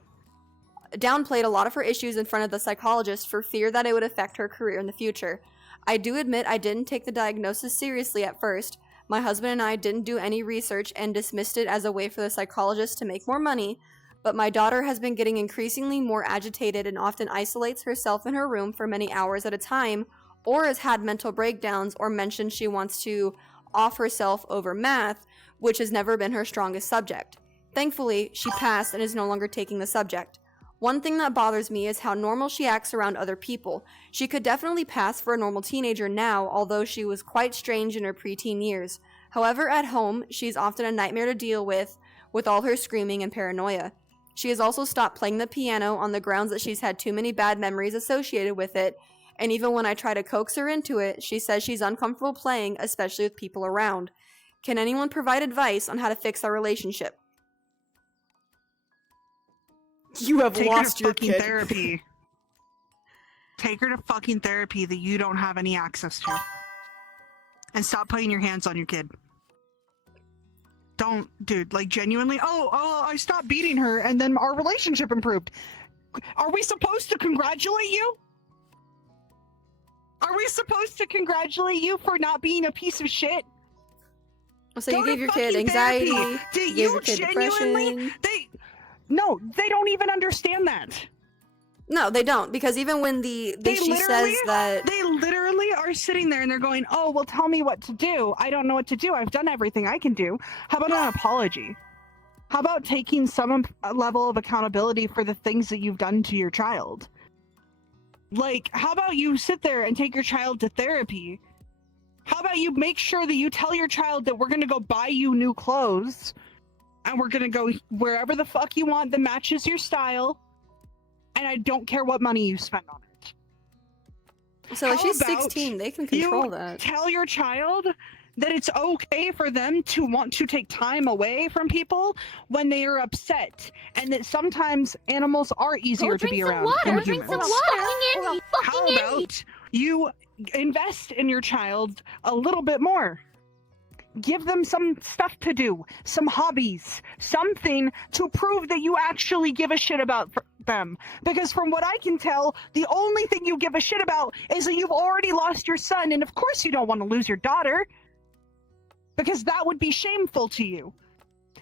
a lot of her issues in front of the psychologist for fear that it would affect her career in the future. I do admit I didn't take the diagnosis seriously at first. My husband and I didn't do any research and dismissed it as a way for the psychologist to make more money, but my daughter has been getting increasingly more agitated and often isolates herself in her room for many hours at a time, or has had mental breakdowns or mentioned she wants to off herself over math, which has never been her strongest subject. Thankfully, she passed and is no longer taking the subject. One thing that bothers me is how normal she acts around other people. She could definitely pass for a normal teenager now, although she was quite strange in her preteen years. However, at home, she's often a nightmare to deal with all her screaming and paranoia. She has also stopped playing the piano on the grounds that she's had too many bad memories associated with it, and even when I try to coax her into it, she says she's uncomfortable playing, especially with people around. Can anyone provide advice on how to fix our relationship? You have lost your kid. Therapy. Take her to fucking therapy that you don't have any access to. And stop putting your hands on your kid. Don't, dude, like genuinely, I stopped beating her and then our relationship improved. Are we supposed to congratulate you? Are we supposed to congratulate you for not being a piece of shit? So you gave your kid anxiety, you gave your kid depression. No, they don't even understand that. No, they don't, because even when she says that... They literally are sitting there and they're going, oh, well, tell me what to do. I don't know what to do. I've done everything I can do. How about an apology? How about taking some level of accountability for the things that you've done to your child? Like, how about you sit there and take your child to therapy? How about you make sure that you tell your child that we're going to go buy you new clothes and we're going to go wherever the fuck you want that matches your style, and I don't care what money you spend on it. So if she's 16, they can control that. Tell your child that it's okay for them to want to take time away from people when they are upset, and that sometimes animals are easier to be around than humans. How about you invest in your child a little bit more? Give them some stuff to do, some hobbies, something to prove that you actually give a shit about them. Because from what I can tell, the only thing you give a shit about is that you've already lost your son, and of course you don't want to lose your daughter. Because that would be shameful to you.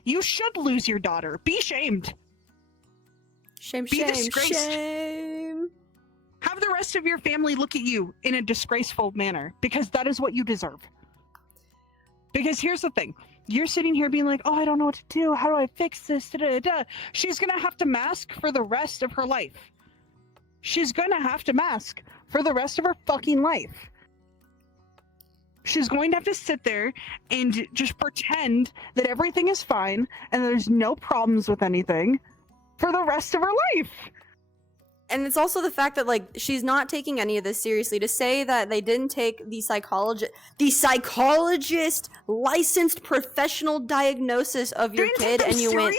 You should lose your daughter. Be shamed. Shame, Be shame, disgraced. shame. Have the rest of your family look at you in a disgraceful manner, because that is what you deserve. Because here's the thing. You're sitting here being like, oh, I don't know what to do. How do I fix this? Da, da, da. She's going to have to mask for the rest of her life. She's going to have to mask for the rest of her fucking life. She's going to have to sit there and just pretend that everything is fine and there's no problems with anything for the rest of her life. And it's also the fact that, like, she's not taking any of this seriously. To say that they didn't take the psychologist licensed professional diagnosis of your kid, and you went,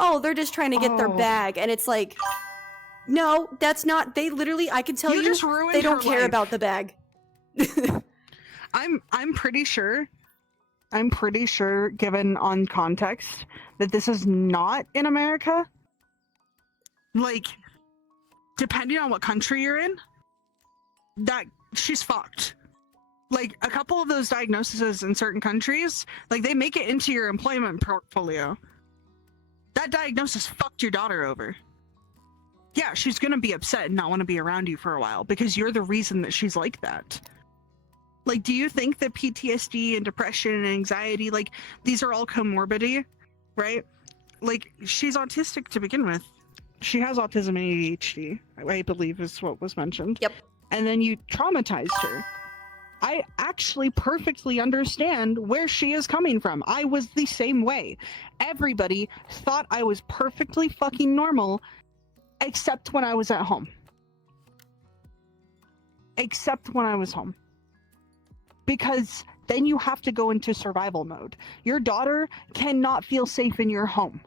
oh, they're just trying to get their bag. And it's like, no, that's not, they literally, I can tell you they don't care about the bag. I'm pretty sure, given on context, that this is not in America. Like, depending on what country you're in, that she's fucked. Like, a couple of those diagnoses in certain countries, like, they make it into your employment portfolio. That diagnosis fucked your daughter over. Yeah, she's gonna be upset and not want to be around you for a while because you're the reason that she's like that. Like, do you think that PTSD and depression and anxiety, like, these are all comorbidity, right? Like, she's autistic to begin with. She has autism and ADHD, I believe is what was mentioned. Yep. And then you traumatized her. I actually perfectly understand where she is coming from. I was the same way. Everybody thought I was perfectly fucking normal, except when I was at home. Except when I was home. Because then you have to go into survival mode. Your daughter cannot feel safe in your home.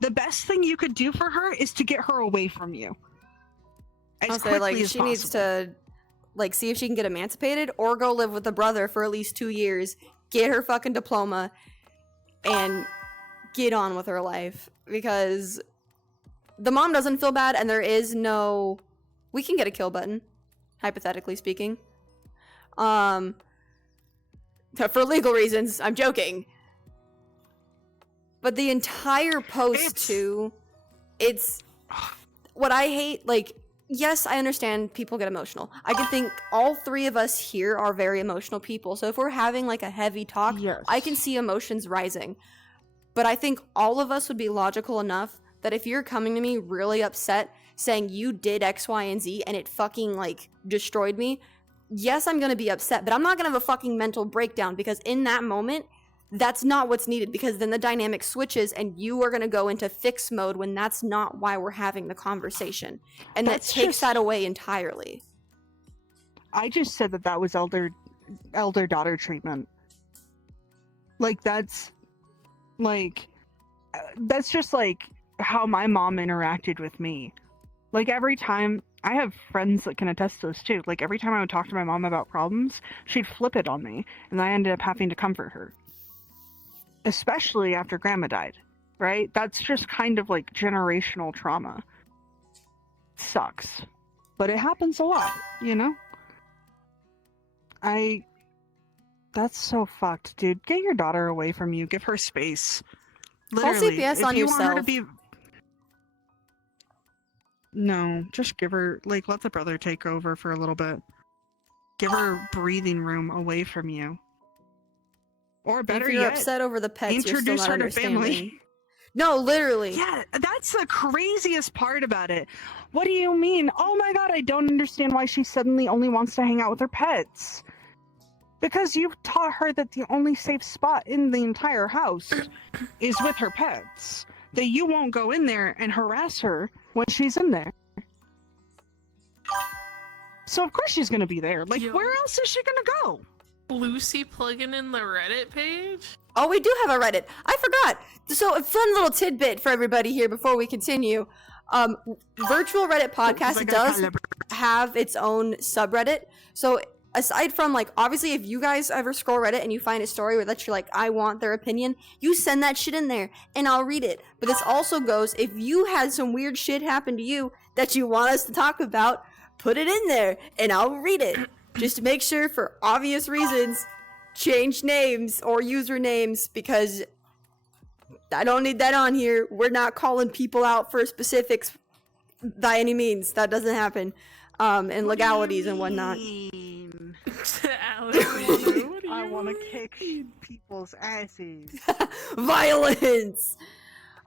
The best thing you could do for her is to get her away from you. As quickly as she possible. needs to, like, see if she can get emancipated or go live with a brother for at least 2 years, get her fucking diploma, and get on with her life. Because the mom doesn't feel bad, and there is no... We can get a kill button, hypothetically speaking. For legal reasons, I'm joking. But the entire post, too, it's... What I hate, like, yes, I understand people get emotional. I can think all three of us here are very emotional people. So if we're having, like, a heavy talk, yes, I can see emotions rising. But I think all of us would be logical enough that if you're coming to me really upset, saying you did X, Y, and Z, and it fucking, like, destroyed me, yes, I'm gonna be upset, but I'm not gonna have a fucking mental breakdown, because in that moment, that's not what's needed, because then the dynamic switches and you are going to go into fix mode when that's not why we're having the conversation. And that takes that away entirely. I just said that was elder-daughter treatment. Like, that's just, like, how my mom interacted with me. Like, every time, I have friends that can attest to this, too. Like, every time I would talk to my mom about problems, she'd flip it on me, and I ended up having to comfort her. Especially after grandma died, right? That's just kind of like generational trauma. Sucks. But it happens a lot, you know? That's so fucked, dude. Get your daughter away from you. Give her space. Literally. Call CPS on yourself. Want her to be... No, just give her, like, let the brother take over for a little bit. Give her breathing room away from you. Or better if you're yet, upset over the pets, introduce you're still not her to family. No, literally. Yeah, that's the craziest part about it. What do you mean? Oh my god, I don't understand why she suddenly only wants to hang out with her pets. Because you've taught her that the only safe spot in the entire house is with her pets. That you won't go in there and harass her when she's in there. So of course she's gonna be there. Like, where else is she gonna go? Lucy plugging in the Reddit page? Oh, we do have a Reddit. I forgot. So a fun little tidbit for everybody here before we continue. Virtual Reddit Podcast does have its own subreddit. So aside from, like, obviously if you guys ever scroll Reddit and you find a story where that you're like, I want their opinion, you send that shit in there and I'll read it. But this also goes, if you had some weird shit happen to you that you want us to talk about, put it in there and I'll read it. Just to make sure, for obvious reasons, change names or usernames, because I don't need that on here. We're not calling people out for specifics by any means. That doesn't happen. And legalities and whatnot. I want to kick people's asses. Violence!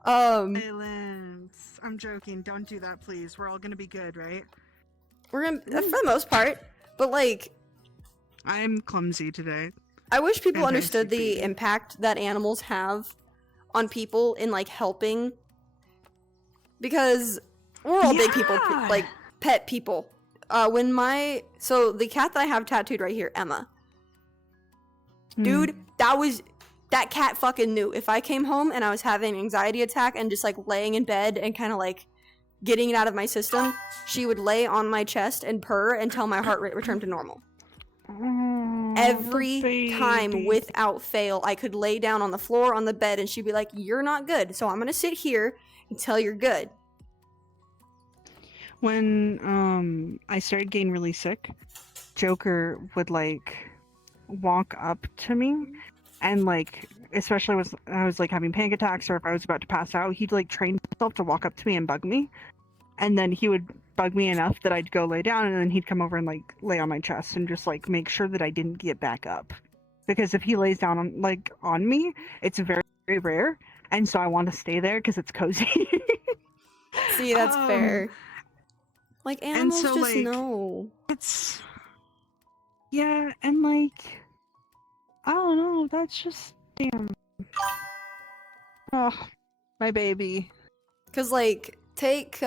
Violence. I'm joking. Don't do that, please. We're all gonna be good, right? We're gonna, for the most part. But, like, I'm clumsy today. I wish people And understood the basically- impact that animals have on people in, like, helping. Because we're all big people, Yeah. like, pet people. So the cat that I have tattooed right here, Emma. Dude, that cat fucking knew. If I came home and I was having an anxiety attack and just, like, laying in bed and kind of, like, getting it out of my system, she would lay on my chest and purr until my heart rate returned to normal. Every time, without fail, I could lay down on the floor on the bed and she'd be like, you're not good, so I'm gonna sit here until you're good. When I started getting really sick, Joker would like walk up to me and like, especially when I was like having panic attacks or if I was about to pass out, he'd like train himself to walk up to me and bug me. And then he would bug me enough that I'd go lay down, and then he'd come over and like lay on my chest and just like make sure that I didn't get back up. Because if he lays down on me, it's very, very rare, and so I want to stay there because it's cozy. See, that's fair. Like, animals so, just like, know. It's yeah, and like I don't know, that's just damn. Oh, my baby. Cause, like, take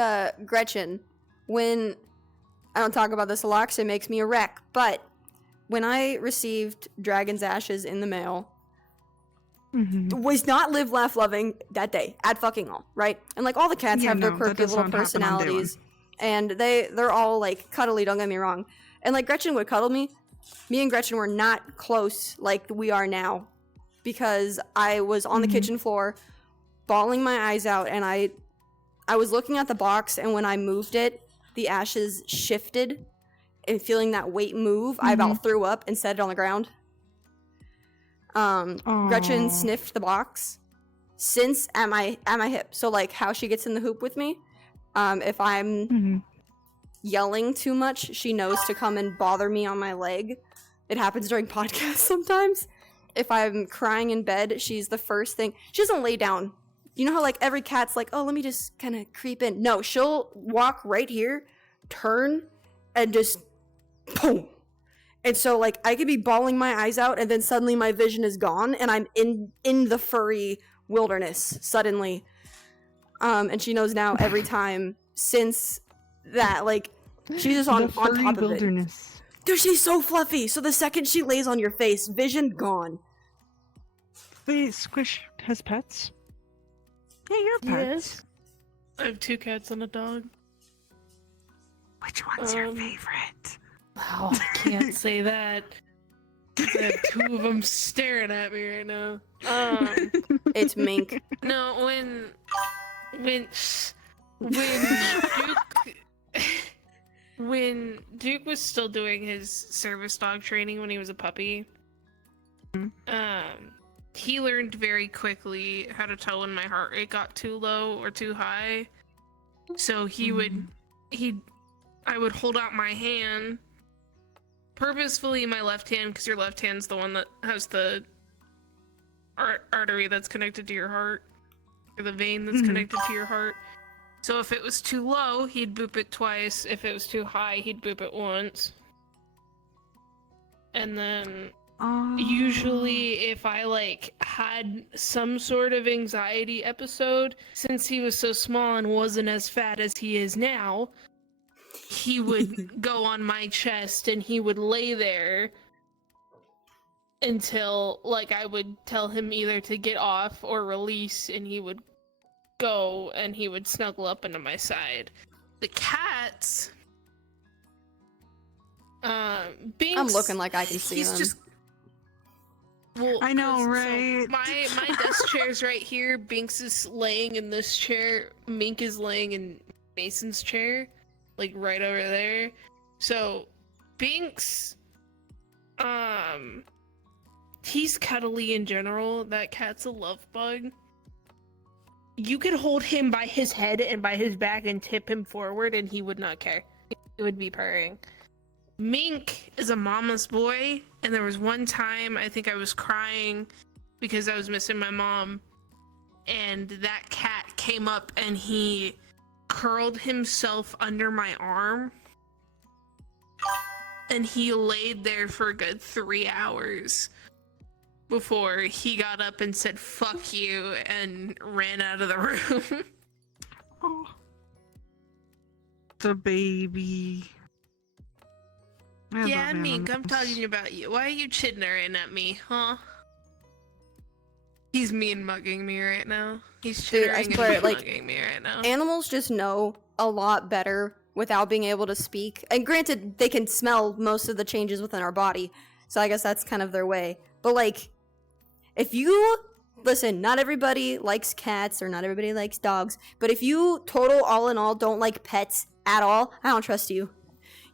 Gretchen. When I don't talk about this a lot 'cause it makes me a wreck, but when I received Dragon's Ashes in the mail, was not live, laugh, loving that day at fucking all, right? And like all the cats have their quirky little personalities, and they're all like cuddly. Don't get me wrong. And like Gretchen would cuddle me. Me and Gretchen were not close like we are now, because I was on the kitchen floor, bawling my eyes out, and I was looking at the box, and when I moved it, the ashes shifted, and feeling that weight move, I about threw up and set it on the ground. Gretchen sniffed the box since at my hip. So like how she gets in the hoop with me, if I'm yelling too much, she knows to come and bother me on my leg. It happens during podcasts sometimes. If I'm crying in bed, she's the first thing. She doesn't lay down. You know how like every cat's like, oh, let me just kind of creep in. No, she'll walk right here, turn, and just boom. And so like I could be bawling my eyes out, and then suddenly my vision is gone, and I'm in the furry wilderness suddenly. And she knows now every time since that, like she's just on top of wilderness. it. Dude, she's so fluffy. So the second she lays on your face, vision gone. Wait, Squish has pets? Yeah, you're pets. I have 2 cats and a dog. Which one's your favorite? Oh, I can't say that. I have 2 of them staring at me right now. It's Mink. No, when Duke was still doing his service dog training when he was a puppy, he learned very quickly how to tell when my heart rate got too low or too high. So I would hold out my hand, purposefully my left hand, because your left hand's the one that has the artery that's connected to your heart, or the vein that's connected to your heart. So if it was too low, he'd boop it twice. If it was too high, he'd boop it once. And then usually if I like had some sort of anxiety episode, since he was so small and wasn't as fat as he is now, he would go on my chest and he would lay there until like I would tell him either to get off or release, and he would go and he would snuggle up into my side. The cats, Binks. I'm looking like I can see he's them. just. Well, I know, 'cause, right? So my desk chair's right here. Binks is laying in this chair. Mink is laying in Mason's chair, like right over there. So, Binks, he's cuddly in general. That cat's a love bug. You could hold him by his head and by his back and tip him forward, and he would not care. He would be purring. Mink is a mama's boy, and there was one time I think I was crying because I was missing my mom, and that cat came up and he curled himself under my arm, and he laid there for a good 3 hours before he got up and said "fuck you" and ran out of the room. Oh. The baby. I Yeah, love Mink, I'm animals. talking about you. Why are you chittering at me, huh? He's mean mugging me right now. He's Dude, I chittering swear, and like, mugging me right now. Animals just know a lot better without being able to speak. And granted, they can smell most of the changes within our body, so I guess that's kind of their way. But, like, if you... Listen, not everybody likes cats or not everybody likes dogs, but if you total all in all don't like pets at all, I don't trust you.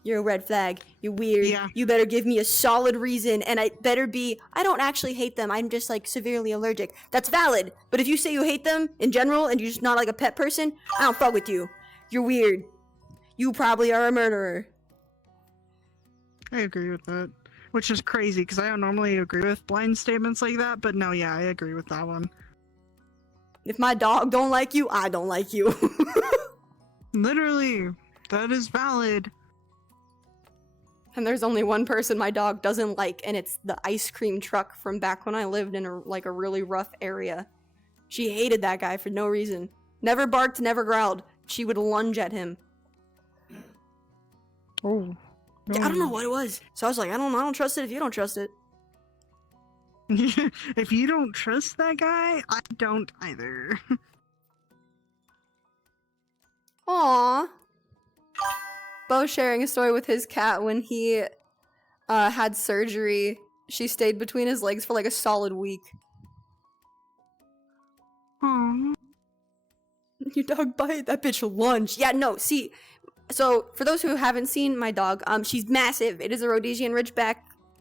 You're a red flag. You're weird. Yeah. You better give me a solid reason, and I better be, I don't actually hate them, I'm just, like, severely allergic. That's valid, but if you say you hate them in general and you're just not, like, a pet person, I don't fuck with you. You're weird. You probably are a murderer. I agree with that. Which is crazy, because I don't normally agree with blind statements like that, but no, yeah, I agree with that one. If my dog don't like you, I don't like you. Literally, that is valid. And there's only one person my dog doesn't like, and it's the ice cream truck from back when I lived in a really rough area. She hated that guy for no reason. Never barked, never growled. She would lunge at him. Oh. I don't know what it was. So I was like, I don't trust it if you don't trust it. If you don't trust that guy, I don't either. Aww. Bo sharing a story with his cat when he had surgery. She stayed between his legs for like a solid week. Aww. Your dog bite? That bitch lunge. Yeah, no, see. So, for those who haven't seen my dog, she's massive. It is a Rhodesian Ridgeback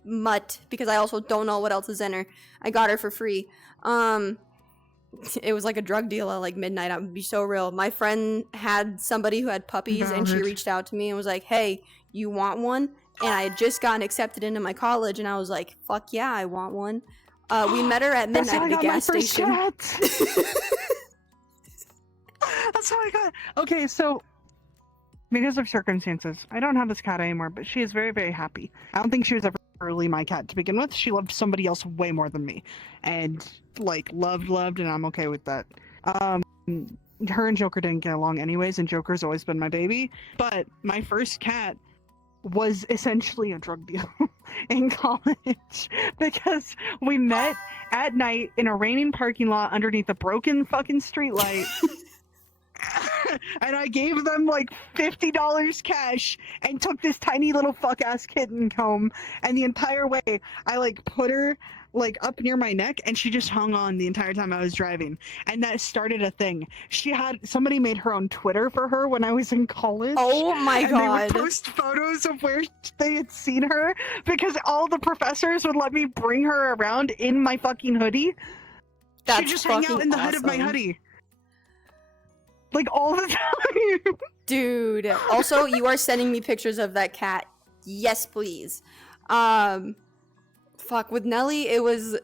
mutt, because I also don't know what else is in her. I got her for free. It was like a drug deal at like midnight. I would be so real. My friend had somebody who had puppies, and she Valid. reached out to me and was like, hey, you want one? And I had just gotten accepted into my college, and I was like, fuck yeah, I want one. We met her at That's how midnight I at a got my gas first station. cat. That's how I got. Okay, so because of circumstances, I don't have this cat anymore, but she is very, very happy. I don't think she was ever really my cat to begin with. She loved somebody else way more than me, and like loved, and I'm okay with that. Her and Joker didn't get along anyways, and Joker's always been my baby. But my first cat was essentially a drug deal in college because we met at night in a raining parking lot underneath a broken fucking streetlight. And I gave them like $50 cash and took this tiny little fuck ass kitten home. And the entire way, I like put her like up near my neck, and she just hung on the entire time I was driving. And that started a thing. Somebody made her own Twitter for her when I was in college. Oh my and god. they would post photos of where they had seen her, because all the professors would let me bring her around in my fucking hoodie. That's She'd just hang out fucking in the hood of my awesome. hoodie. Like all the time. Dude, also, you are sending me pictures of that cat. Yes, please. Fuck, with Nelly, it was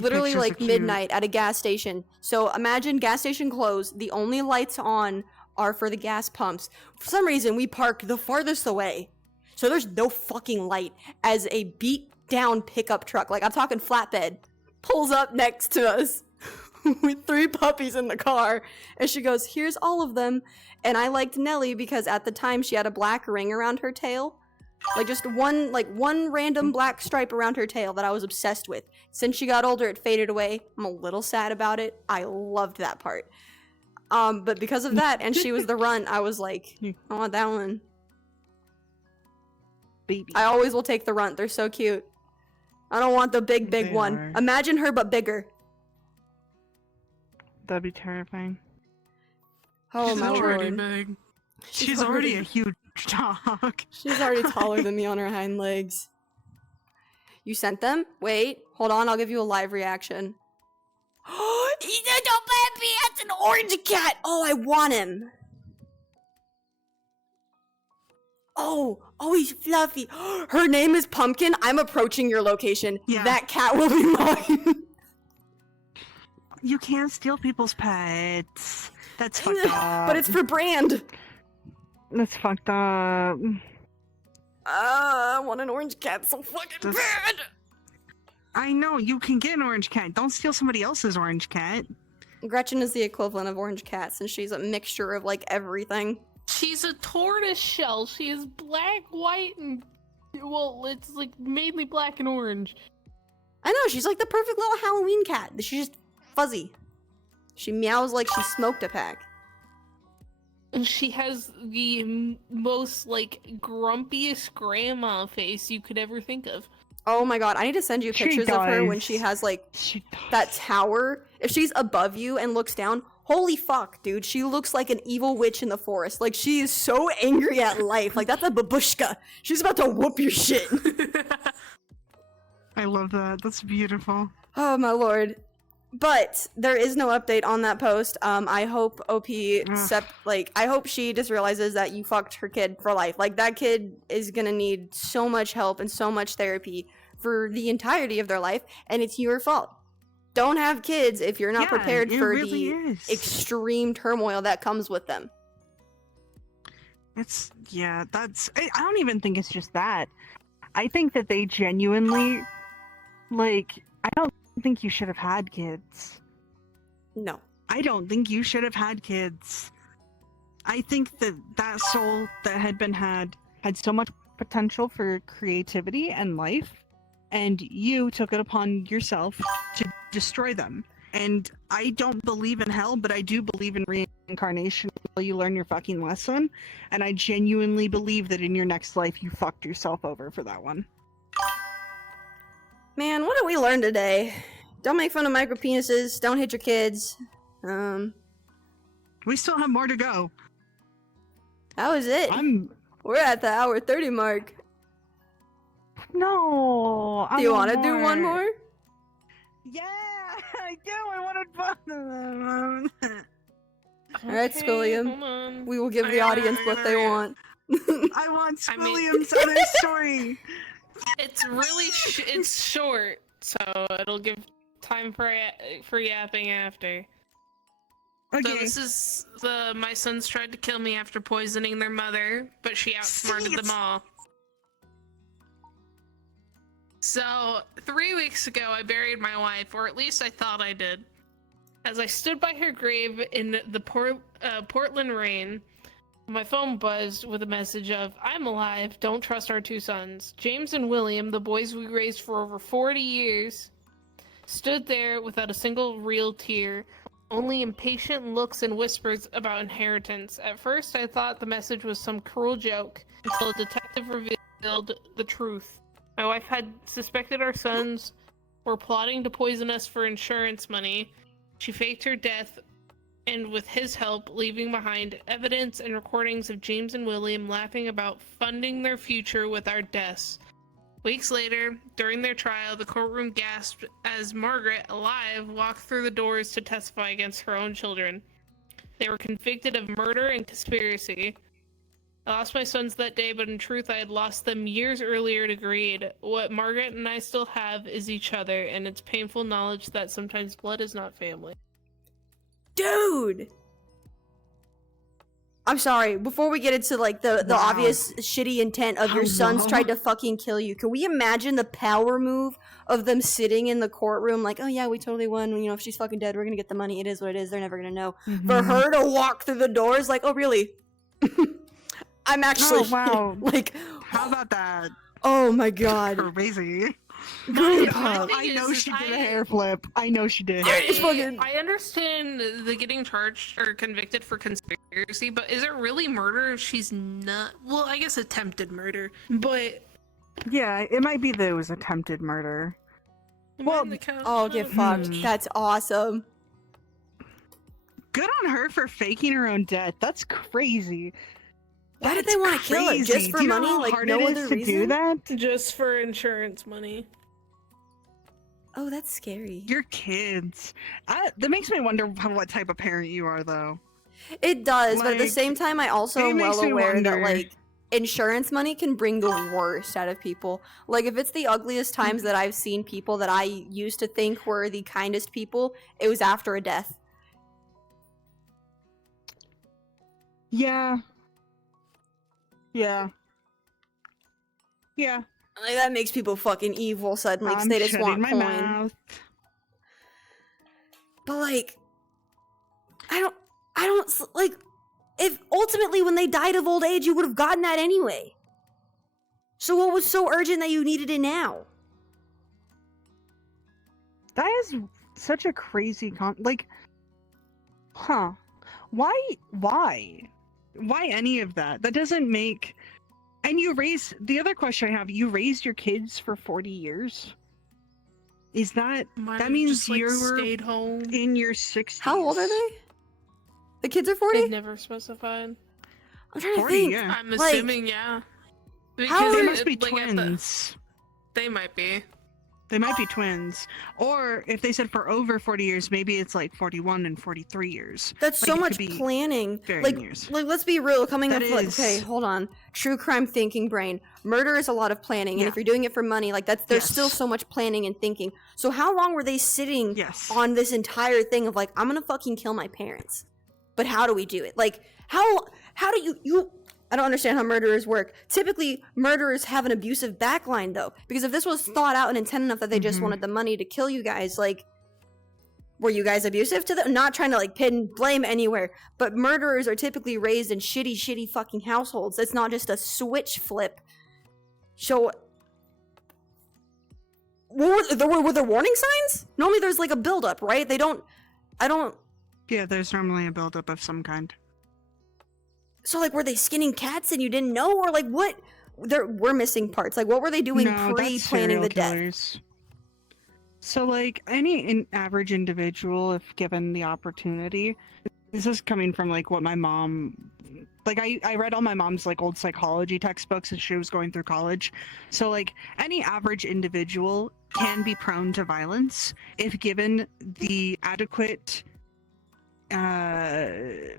literally like midnight at a gas station. So imagine gas station closed, the only lights on are for the gas pumps. For some reason, we parked the farthest away. So there's no fucking light as a beat down pickup truck, like I'm talking flatbed, pulls up next to us. With 3 puppies in the car, and she goes, here's all of them. And I liked Nelly because at the time she had a black ring around her tail, like just one random black stripe around her tail that I was obsessed with. Since she got older, it faded away. I'm a little sad about it. I loved that part. But because of that, and she was the runt, I was like, I want that one. baby. I always will take the runt. They're so cute. I don't want the big They one. are. Imagine her, but bigger. That'd be terrifying. Oh She's my already lord. big. She's already a huge dog. She's already taller than me on her hind legs. You sent them? Wait, hold on, I'll give you a live reaction. He's a little baby! That's an orange cat! Oh, I want him! Oh, he's fluffy. Her name is Pumpkin. I'm approaching your location. Yeah. That cat will be mine. You can't steal people's pets. That's fucked up. But it's for brand. That's fucked up. I want an orange cat so fucking That's- bad. I know, you can get an orange cat. Don't steal somebody else's orange cat. Gretchen is the equivalent of orange cat since she's a mixture of like everything. She's a tortoise shell. She is black, white, and well, it's like mainly black and orange. I know, she's like the perfect little Halloween cat. She's just fuzzy. She meows like she smoked a pack. And she has the most like grumpiest grandma face you could ever think of. Oh my god, I need to send you She pictures of her when does. she has like She does. that tower. If she's above you and looks down, holy fuck, dude, she looks like an evil witch in the forest. Like, she is so angry at life. Like, that's a babushka. She's about to whoop your shit. I love that. That's beautiful. Oh my lord. But there is no update on that post. I hope OP I hope she just realizes that you fucked her kid for life. Like, that kid is gonna need so much help and so much therapy for the entirety of their life, and it's your fault. Don't have kids if you're not Yeah, prepared it for really the is. extreme turmoil that comes with them. It's, yeah, that's, I don't even think it's just that. I think that they genuinely, like, I don't think you should have had kids. No. I don't think you should have had kids. I think that that soul that had been had so much potential for creativity and life, and you took it upon yourself to destroy them. And I don't believe in hell, but I do believe in reincarnation until you learn your fucking lesson. And I genuinely believe that in your next life you fucked yourself over for that one. Man, what did we learn today? Don't make fun of micro penises. Don't hit your kids. We still have more to go. That was it. We're at the hour 30 mark. No. Do you want to do one more? Yeah, I do. I wanted both of them. Alright, Okay, Squilliam. hold on. We will give the audience what they want. I want I mean- William's other story. It's really it's short, so it'll give time for yapping after. So Okay. this is my sons tried to kill me after poisoning their mother, but she outsmarted them all. So 3 weeks ago, I buried my wife, or at least I thought I did. As I stood by her grave in the Portland rain, my phone buzzed with a message of, "I'm alive, don't trust our two sons." James and William, the boys we raised for over 40 years, stood there without a single real tear, only impatient looks and whispers about inheritance. At first, I thought the message was some cruel joke, until a detective revealed the truth. My wife had suspected our sons were plotting to poison us for insurance money. She faked her death, and with his help, leaving behind evidence and recordings of James and William laughing about funding their future with our deaths. Weeks later, during their trial, the courtroom gasped as Margaret, alive, walked through the doors to testify against her own children. They were convicted of murder and conspiracy. I lost my sons that day, but in truth, I had lost them years earlier to greed. What Margaret and I still have is each other, and it's painful knowledge that sometimes blood is not family. Dude! I'm sorry, before we get into like the Wow. obvious shitty intent of your Oh, sons no. tried to fucking kill you, can we imagine the power move of them sitting in the courtroom like, oh yeah, we totally won, you know, if she's fucking dead, we're gonna get the money, it is what it is, they're never gonna know. Mm-hmm. For her to walk through the doors like, oh really? I'm actually Oh, wow. like, How about that? oh my god. Crazy. Grandpa. I know is she did a I- hair flip. I know she did. It's fucking- I understand the getting charged or convicted for conspiracy, but is it really murder if she's not? Well, I guess attempted murder. But Yeah, it might be that it was attempted murder. Am Well, I in the couch? Oh, get fucked. Hmm. That's awesome. Good on her for faking her own death. That's crazy. Why did That's they want to kill her? Just crazy. for Do you know money? how Like, hard no it other is to reason? do that? Just for insurance money. Oh, that's scary. Your kids. That makes me wonder what type of parent you are, though. It does, but at the Like, same time, I also it am well makes me aware that, wonder. like, insurance money can bring the worst out of people. Like, if it's the ugliest times that I've seen people that I used to think were the kindest people, it was after a death. Yeah. Yeah. Yeah. Like, that makes people fucking evil suddenly because I'm they just shutting want my coin. mouth. But, like, I don't, like, if ultimately when they died of old age, you would have gotten that anyway. So what was so urgent that you needed it now? That is such a crazy like, huh? Why any of that? That doesn't make. And the other question I have, you raised your kids for 40 years? Is that Might that have means just, like, you're stayed home. in your 60s? How old are they? The kids are 40? They've never specified. I'm trying to 40, think. yeah. I'm Like, assuming, yeah. How Because They are- must be like, at the- twins. They might be. They might be twins. Or if they said for over 40 years, maybe it's like 41 and 43 years. That's Like, so it much could be planning. varying Like, years. let's be real. Coming That up, like, is- okay, hold on. True crime thinking brain. Murder is a lot of planning, and Yeah. if you're doing it for money, like there's Yes. still so much planning and thinking. So how long were they sitting Yes. on this entire thing of like, I'm gonna fucking kill my parents? But how do we do it? Like, how do you? I don't understand how murderers work. Typically, murderers have an abusive backline, though, because if this was thought out and intended enough that they just Mhm. wanted the money to kill you guys, like, were you guys abusive to them? Not trying to like pin blame anywhere, but murderers are typically raised in shitty fucking households. It's not just a switch flip. So, were there warning signs? Normally, there's like a buildup, right? I don't. Yeah, there's normally a buildup of some kind. So, like, were they skinning cats and you didn't know, or like what? We're missing parts. Like, what were they doing No, that's pre-planning the serial death? killers. So, like, any average individual, if given the opportunity, this is coming from, like, what my mom... Like, I read all my mom's, like, old psychology textbooks as she was going through college. So, like, any average individual can be prone to violence if given the adequate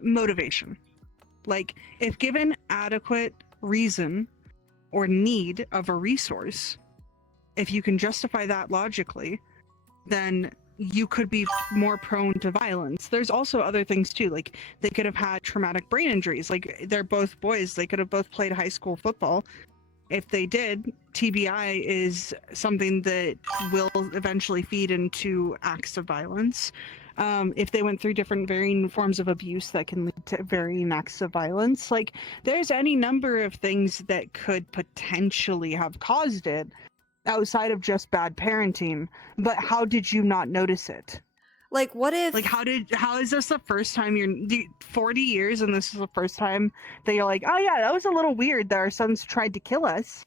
motivation. Like, if given adequate reason or need of a resource, if you can justify that logically, then you could be more prone to violence. There's also other things too, like they could have had traumatic brain injuries. Like, they're both boys, they could have both played high school football. If they did, TBI is something that will eventually feed into acts of violence. If they went through different varying forms of abuse that can lead to varying acts of violence, like, there's any number of things that could potentially have caused it outside of just bad parenting. But how did you not notice it? Like, what if? Like, how is this the first time 40 years and this is the first time that you're like, oh yeah, that was a little weird that our sons tried to kill us?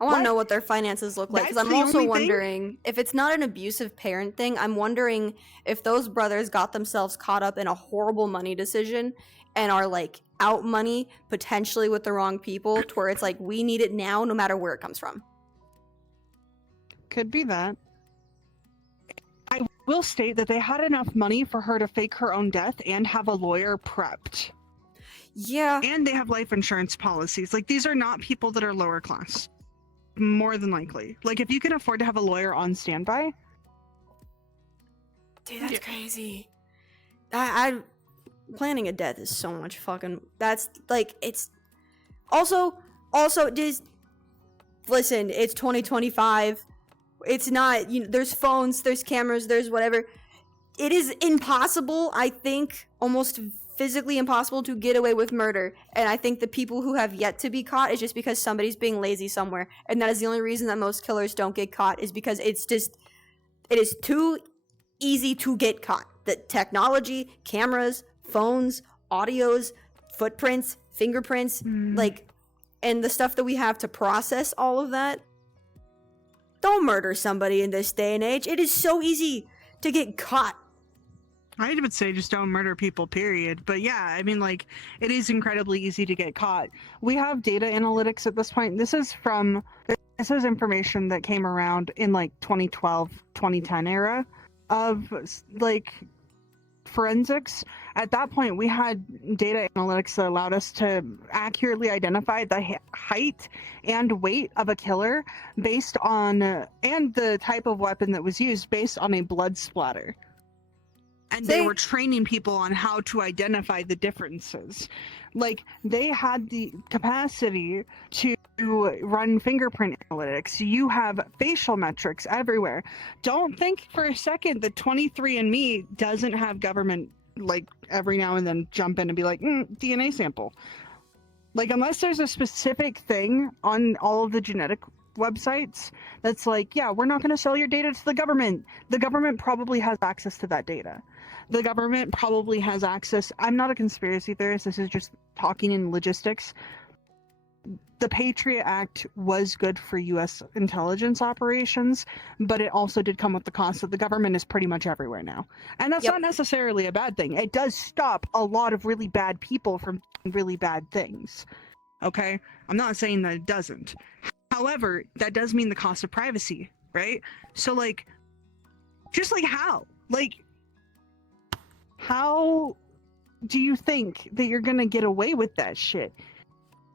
I want to What? know what their finances look like, because That's I'm the also only thing? wondering if it's not an abusive parent thing. I'm wondering if those brothers got themselves caught up in a horrible money decision and are like out money potentially with the wrong people, to where it's like, we need it now, no matter where it comes from. Could be that. I will state that they had enough money for her to fake her own death and have a lawyer prepped. Yeah, And they have life insurance policies. Like, these are not people that are lower class. More than likely. Like, if you can afford to have a lawyer on standby, dude, that's Yeah. crazy. I planning a death is so much fucking. That's like, it's also just listen. It's 2025. It's not, there's phones, there's cameras, there's whatever. It is impossible, I think, almost physically impossible to get away with murder. And I think the people who have yet to be caught is just because somebody's being lazy somewhere. And that is the only reason that most killers don't get caught, is because it is too easy to get caught. The technology, cameras, phones, audios, footprints, fingerprints, like, and the stuff that we have to process all of that, don't murder somebody in this day and age. It is so easy to get caught. I would say just don't murder people, period. But yeah, I mean, like, it is incredibly easy to get caught. We have data analytics at this point. This is information that came around in like 2012, 2010 era of like forensics. At that point, we had data analytics that allowed us to accurately identify the height and weight of a killer based on, and the type of weapon that was used based on a blood splatter. And they were training people on how to identify the differences. Like, they had the capacity to run fingerprint analytics. You have facial metrics everywhere. Don't think for a second that 23andMe doesn't have government, like, every now and then jump in and be like, DNA sample. Like, unless there's a specific thing on all of the genetic websites that's like, yeah, we're not going to sell your data to the government. The government probably has access to that data. The government probably has access. I'm not a conspiracy theorist. This is just talking in logistics. The Patriot Act was good for U.S. intelligence operations, but it also did come with the cost that the government is pretty much everywhere now. And that's not necessarily a bad thing. It does stop a lot of really bad people from doing really bad things. Okay? I'm not saying that it doesn't. However, that does mean the cost of privacy, right? So, like, just like how? Like, how do you think that you're gonna get away with that shit?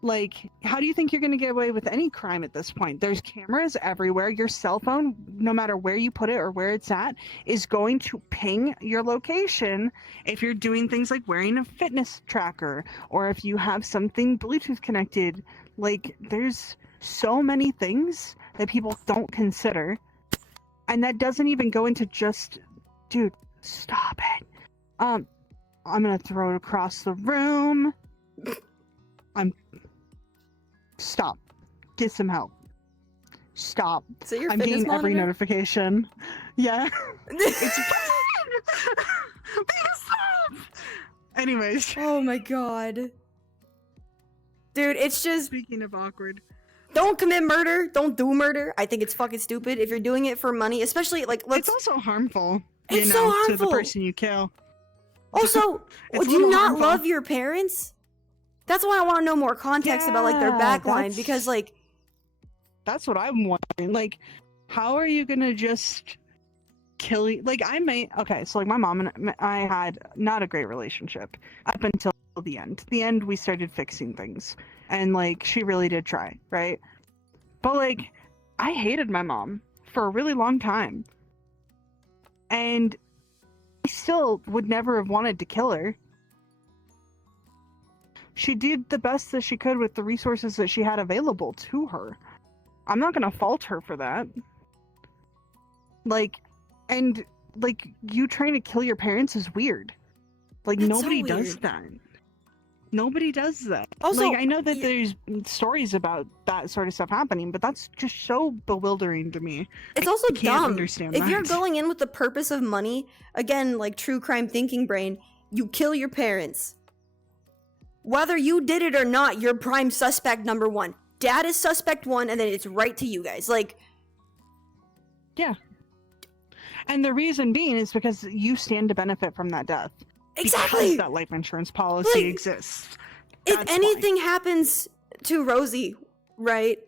Like, how do you think you're gonna get away with any crime at this point? There's cameras everywhere. Your cell phone, no matter where you put it or where it's at, is going to ping your location if you're doing things like wearing a fitness tracker or if you have something Bluetooth connected. Like, there's so many things that people don't consider. And that doesn't even go into just, dude, stop it. I'm gonna throw it across the room. Stop. Get some help. Stop. Is it your I'm fitness getting every monitor? notification. Yeah. It's anyways. Oh my god. Dude, it's just, Speaking of awkward. don't commit murder. Don't do murder. I think it's fucking stupid. If you're doing it for money, especially, like, It's also harmful. It's you so know, harmful. to the person you kill. Also, It's do a you little not harmful. love your parents? That's why I want to know more context about, like, their Yeah, backline, that's- because, like, That's what I'm wondering. Like, how are you gonna just kill you? Like, okay, so like my mom and I had not a great relationship up until the end. The end, we started fixing things, and like she really did try, right? But like, I hated my mom for a really long time, and I still would never have wanted to kill her. She did the best that she could with the resources that she had available to her. I'm not gonna fault her for that. Like, and like, you trying to kill your parents is weird. Like, That's so nobody does weird. that. Nobody does that. Also, like, I know that y- there's stories about that sort of stuff happening, but that's just so bewildering to me. it's I also can't dumb. understand If you're that. going in with the purpose of money, again, like true crime thinking brain, you kill your parents. Whether you did it or not, you're prime suspect number one. Dad is suspect one, and then it's right to you guys. Like, Yeah. And the reason being is because you stand to benefit from that death. exactly. Because that life insurance policy Like, exists. If That's why. anything happens to Rosie, right?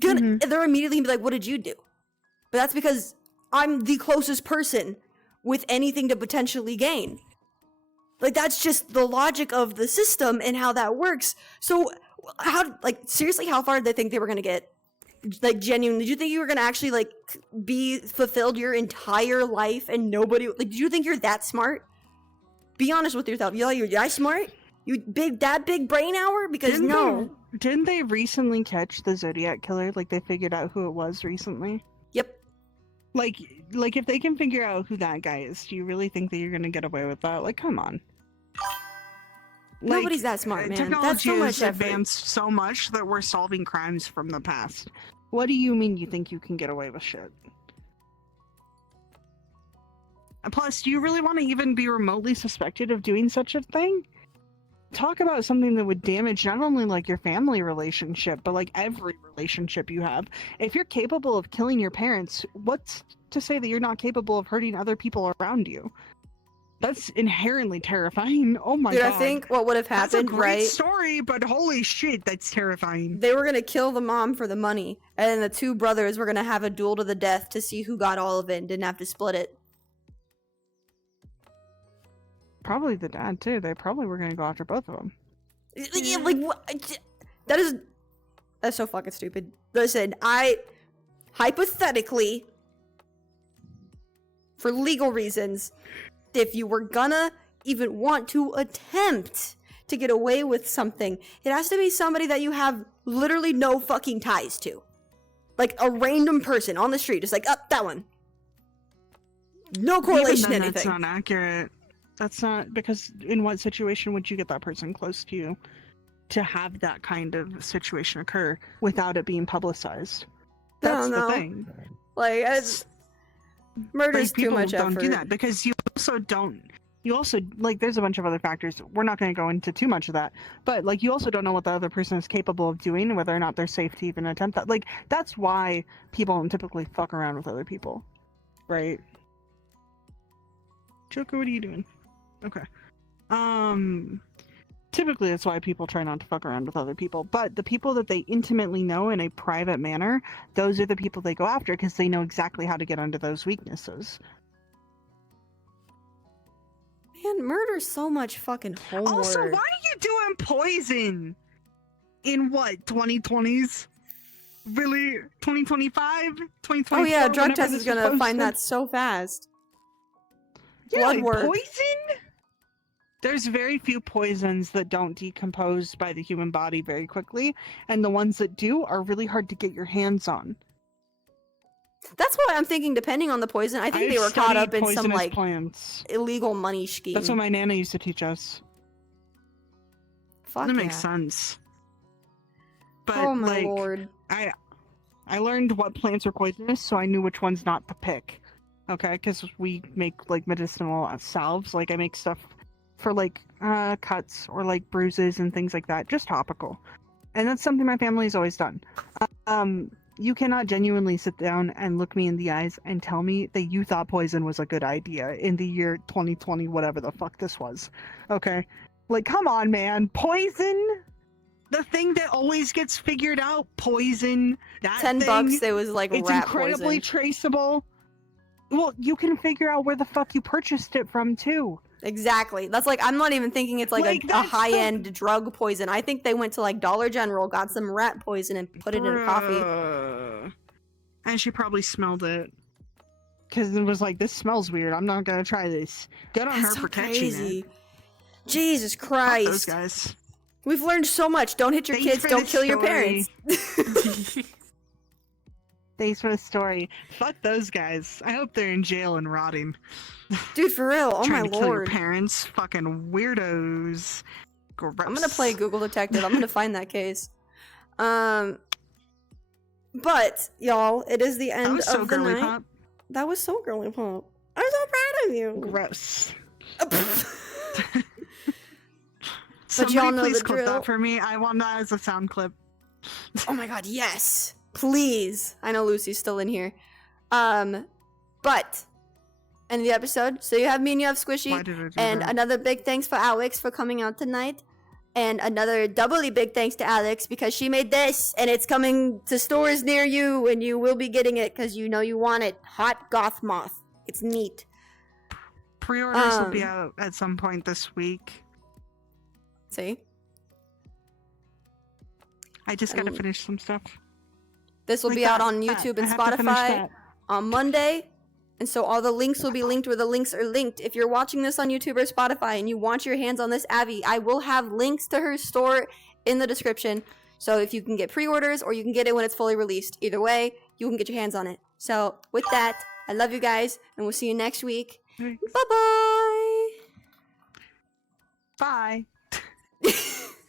They're immediately gonna be like, "What did you do?" But that's because I'm the closest person with anything to potentially gain. Like, that's just the logic of the system and how that works. So, how, like, seriously, how far did they think they were gonna get? Like, genuinely, did you think you were gonna actually, like, be fulfilled your entire life and nobody, like, did you think you're that smart? Be honest with yourself. You thought you were that smart? You big brain hour? Because Didn't they recently catch the Zodiac killer? Like, they figured out who it was recently? Yep. Like if they can figure out who that guy is, do you really think that you're gonna get away with that? Like, come on. Like, Nobody's that smart, man. Technology That's so much has effort. advanced so much that we're solving crimes from the past. What do you mean you think you can get away with shit? And plus, do you really want to even be remotely suspected of doing such a thing? talk about something that would damage not only like your family relationship, but like every relationship you have. If you're capable of killing your parents, what's to say that you're not capable of hurting other people around you? That's inherently terrifying. Oh my Dude, god. I think what would have That's a happened, great right? story, but holy shit, that's terrifying. They were gonna kill the mom for the money, and then the two brothers were gonna have a duel to the death to see who got all of it and didn't have to split it. Probably the dad too. They probably were gonna go after both of them. Like, what? That's so fucking stupid. Listen, hypothetically, for legal reasons, if you were gonna even want to attempt to get away with something, it has to be somebody that you have literally no fucking ties to. Like a random person on the street, just like, that one. No correlation to anything. That's not accurate. That's not, because in what situation would you get that person close to you to have that kind of situation occur without it being publicized? That's the thing. Like, murder's like, too much people don't effort. do that because you also like, there's a bunch of other factors. We're not going to go into too much of that, but like, you also don't know what the other person is capable of doing and whether or not they're safe to even attempt that. Like, that's why people don't typically fuck around with other people, right? Joker, what are you doing? Okay. Typically that's why people try not to fuck around with other people, but the people that they intimately know in a private manner, those are the people they go after because they know exactly how to get under those weaknesses. Man, murder's so much fucking homework. Also, why are you doing poison? In what, 2020s? Really? 2025? 2024? Oh yeah, drug whenever test this is was gonna find posted? that so fast. Yeah, Blood like work. poison? There's very few poisons that don't decompose by the human body very quickly, and the ones that do are really hard to get your hands on. That's why I'm thinking, depending on the poison, I think they were caught up in some like plants. illegal money scheme. That's what my nana used to teach us. Fuck That yeah. makes sense. But Oh my like, lord. I learned what plants are poisonous, so I knew which ones not to pick. Okay, because we make like medicinal salves. Like, I make stuff for like cuts or like bruises and things like that, just topical. And that's something my family's always done. You cannot genuinely sit down and look me in the eyes and tell me that you thought poison was a good idea in the year 2020, whatever the fuck this was. Okay? Like, come on, man. Poison? The thing that always gets figured out? Poison? That $10, it was like it's rat incredibly poison. traceable. Well, you can figure out where the fuck you purchased it from, too. Exactly. That's like, I'm not even thinking it's like a that's high-end drug poison. I think they went to like Dollar General, got some rat poison, and put it in a coffee. And she probably smelled it. Because it was like, this smells weird. I'm not gonna try this. Good on her That's so for catching crazy. it. Jesus Fuck Christ. those guys. We've learned so much. Don't hit your Thanks kids. for Don't the kill your story. parents. Thanks for the story. Fuck those guys. I hope they're in jail and rotting. Dude, for real. Oh my Trying to kill your lord. parents. Fucking weirdos. Gross. I'm gonna play Google Detective. I'm gonna find that case. But y'all, it is the That end was so of the girly night. pop. That was so girly pop. I'm so proud of you. Gross. But Somebody y'all know please the clip drill. that for me. I want that as a sound clip. Oh my god, yes. Please. I know Lucy's still in here. But end of the episode. So you have me and you have Why Squishy. did I do And that? another big thanks for Alex for coming out tonight. And another doubly big thanks to Alex because she made this and it's coming to stores near you and you will be getting it because you know you want it. Hot Goth Moth. It's neat. Pre-orders will be out at some point this week. See? I just gotta finish some stuff. This will Like be out that. on YouTube and I have to finish Spotify that. on Monday. And so all the links will be linked where the links are linked. If you're watching this on YouTube or Spotify and you want your hands on this Abby, I will have links to her store in the description. So if you can get pre-orders or you can get it when it's fully released. Either way, you can get your hands on it. So with that, I love you guys and we'll see you next week. Thanks. Bye-bye. Bye.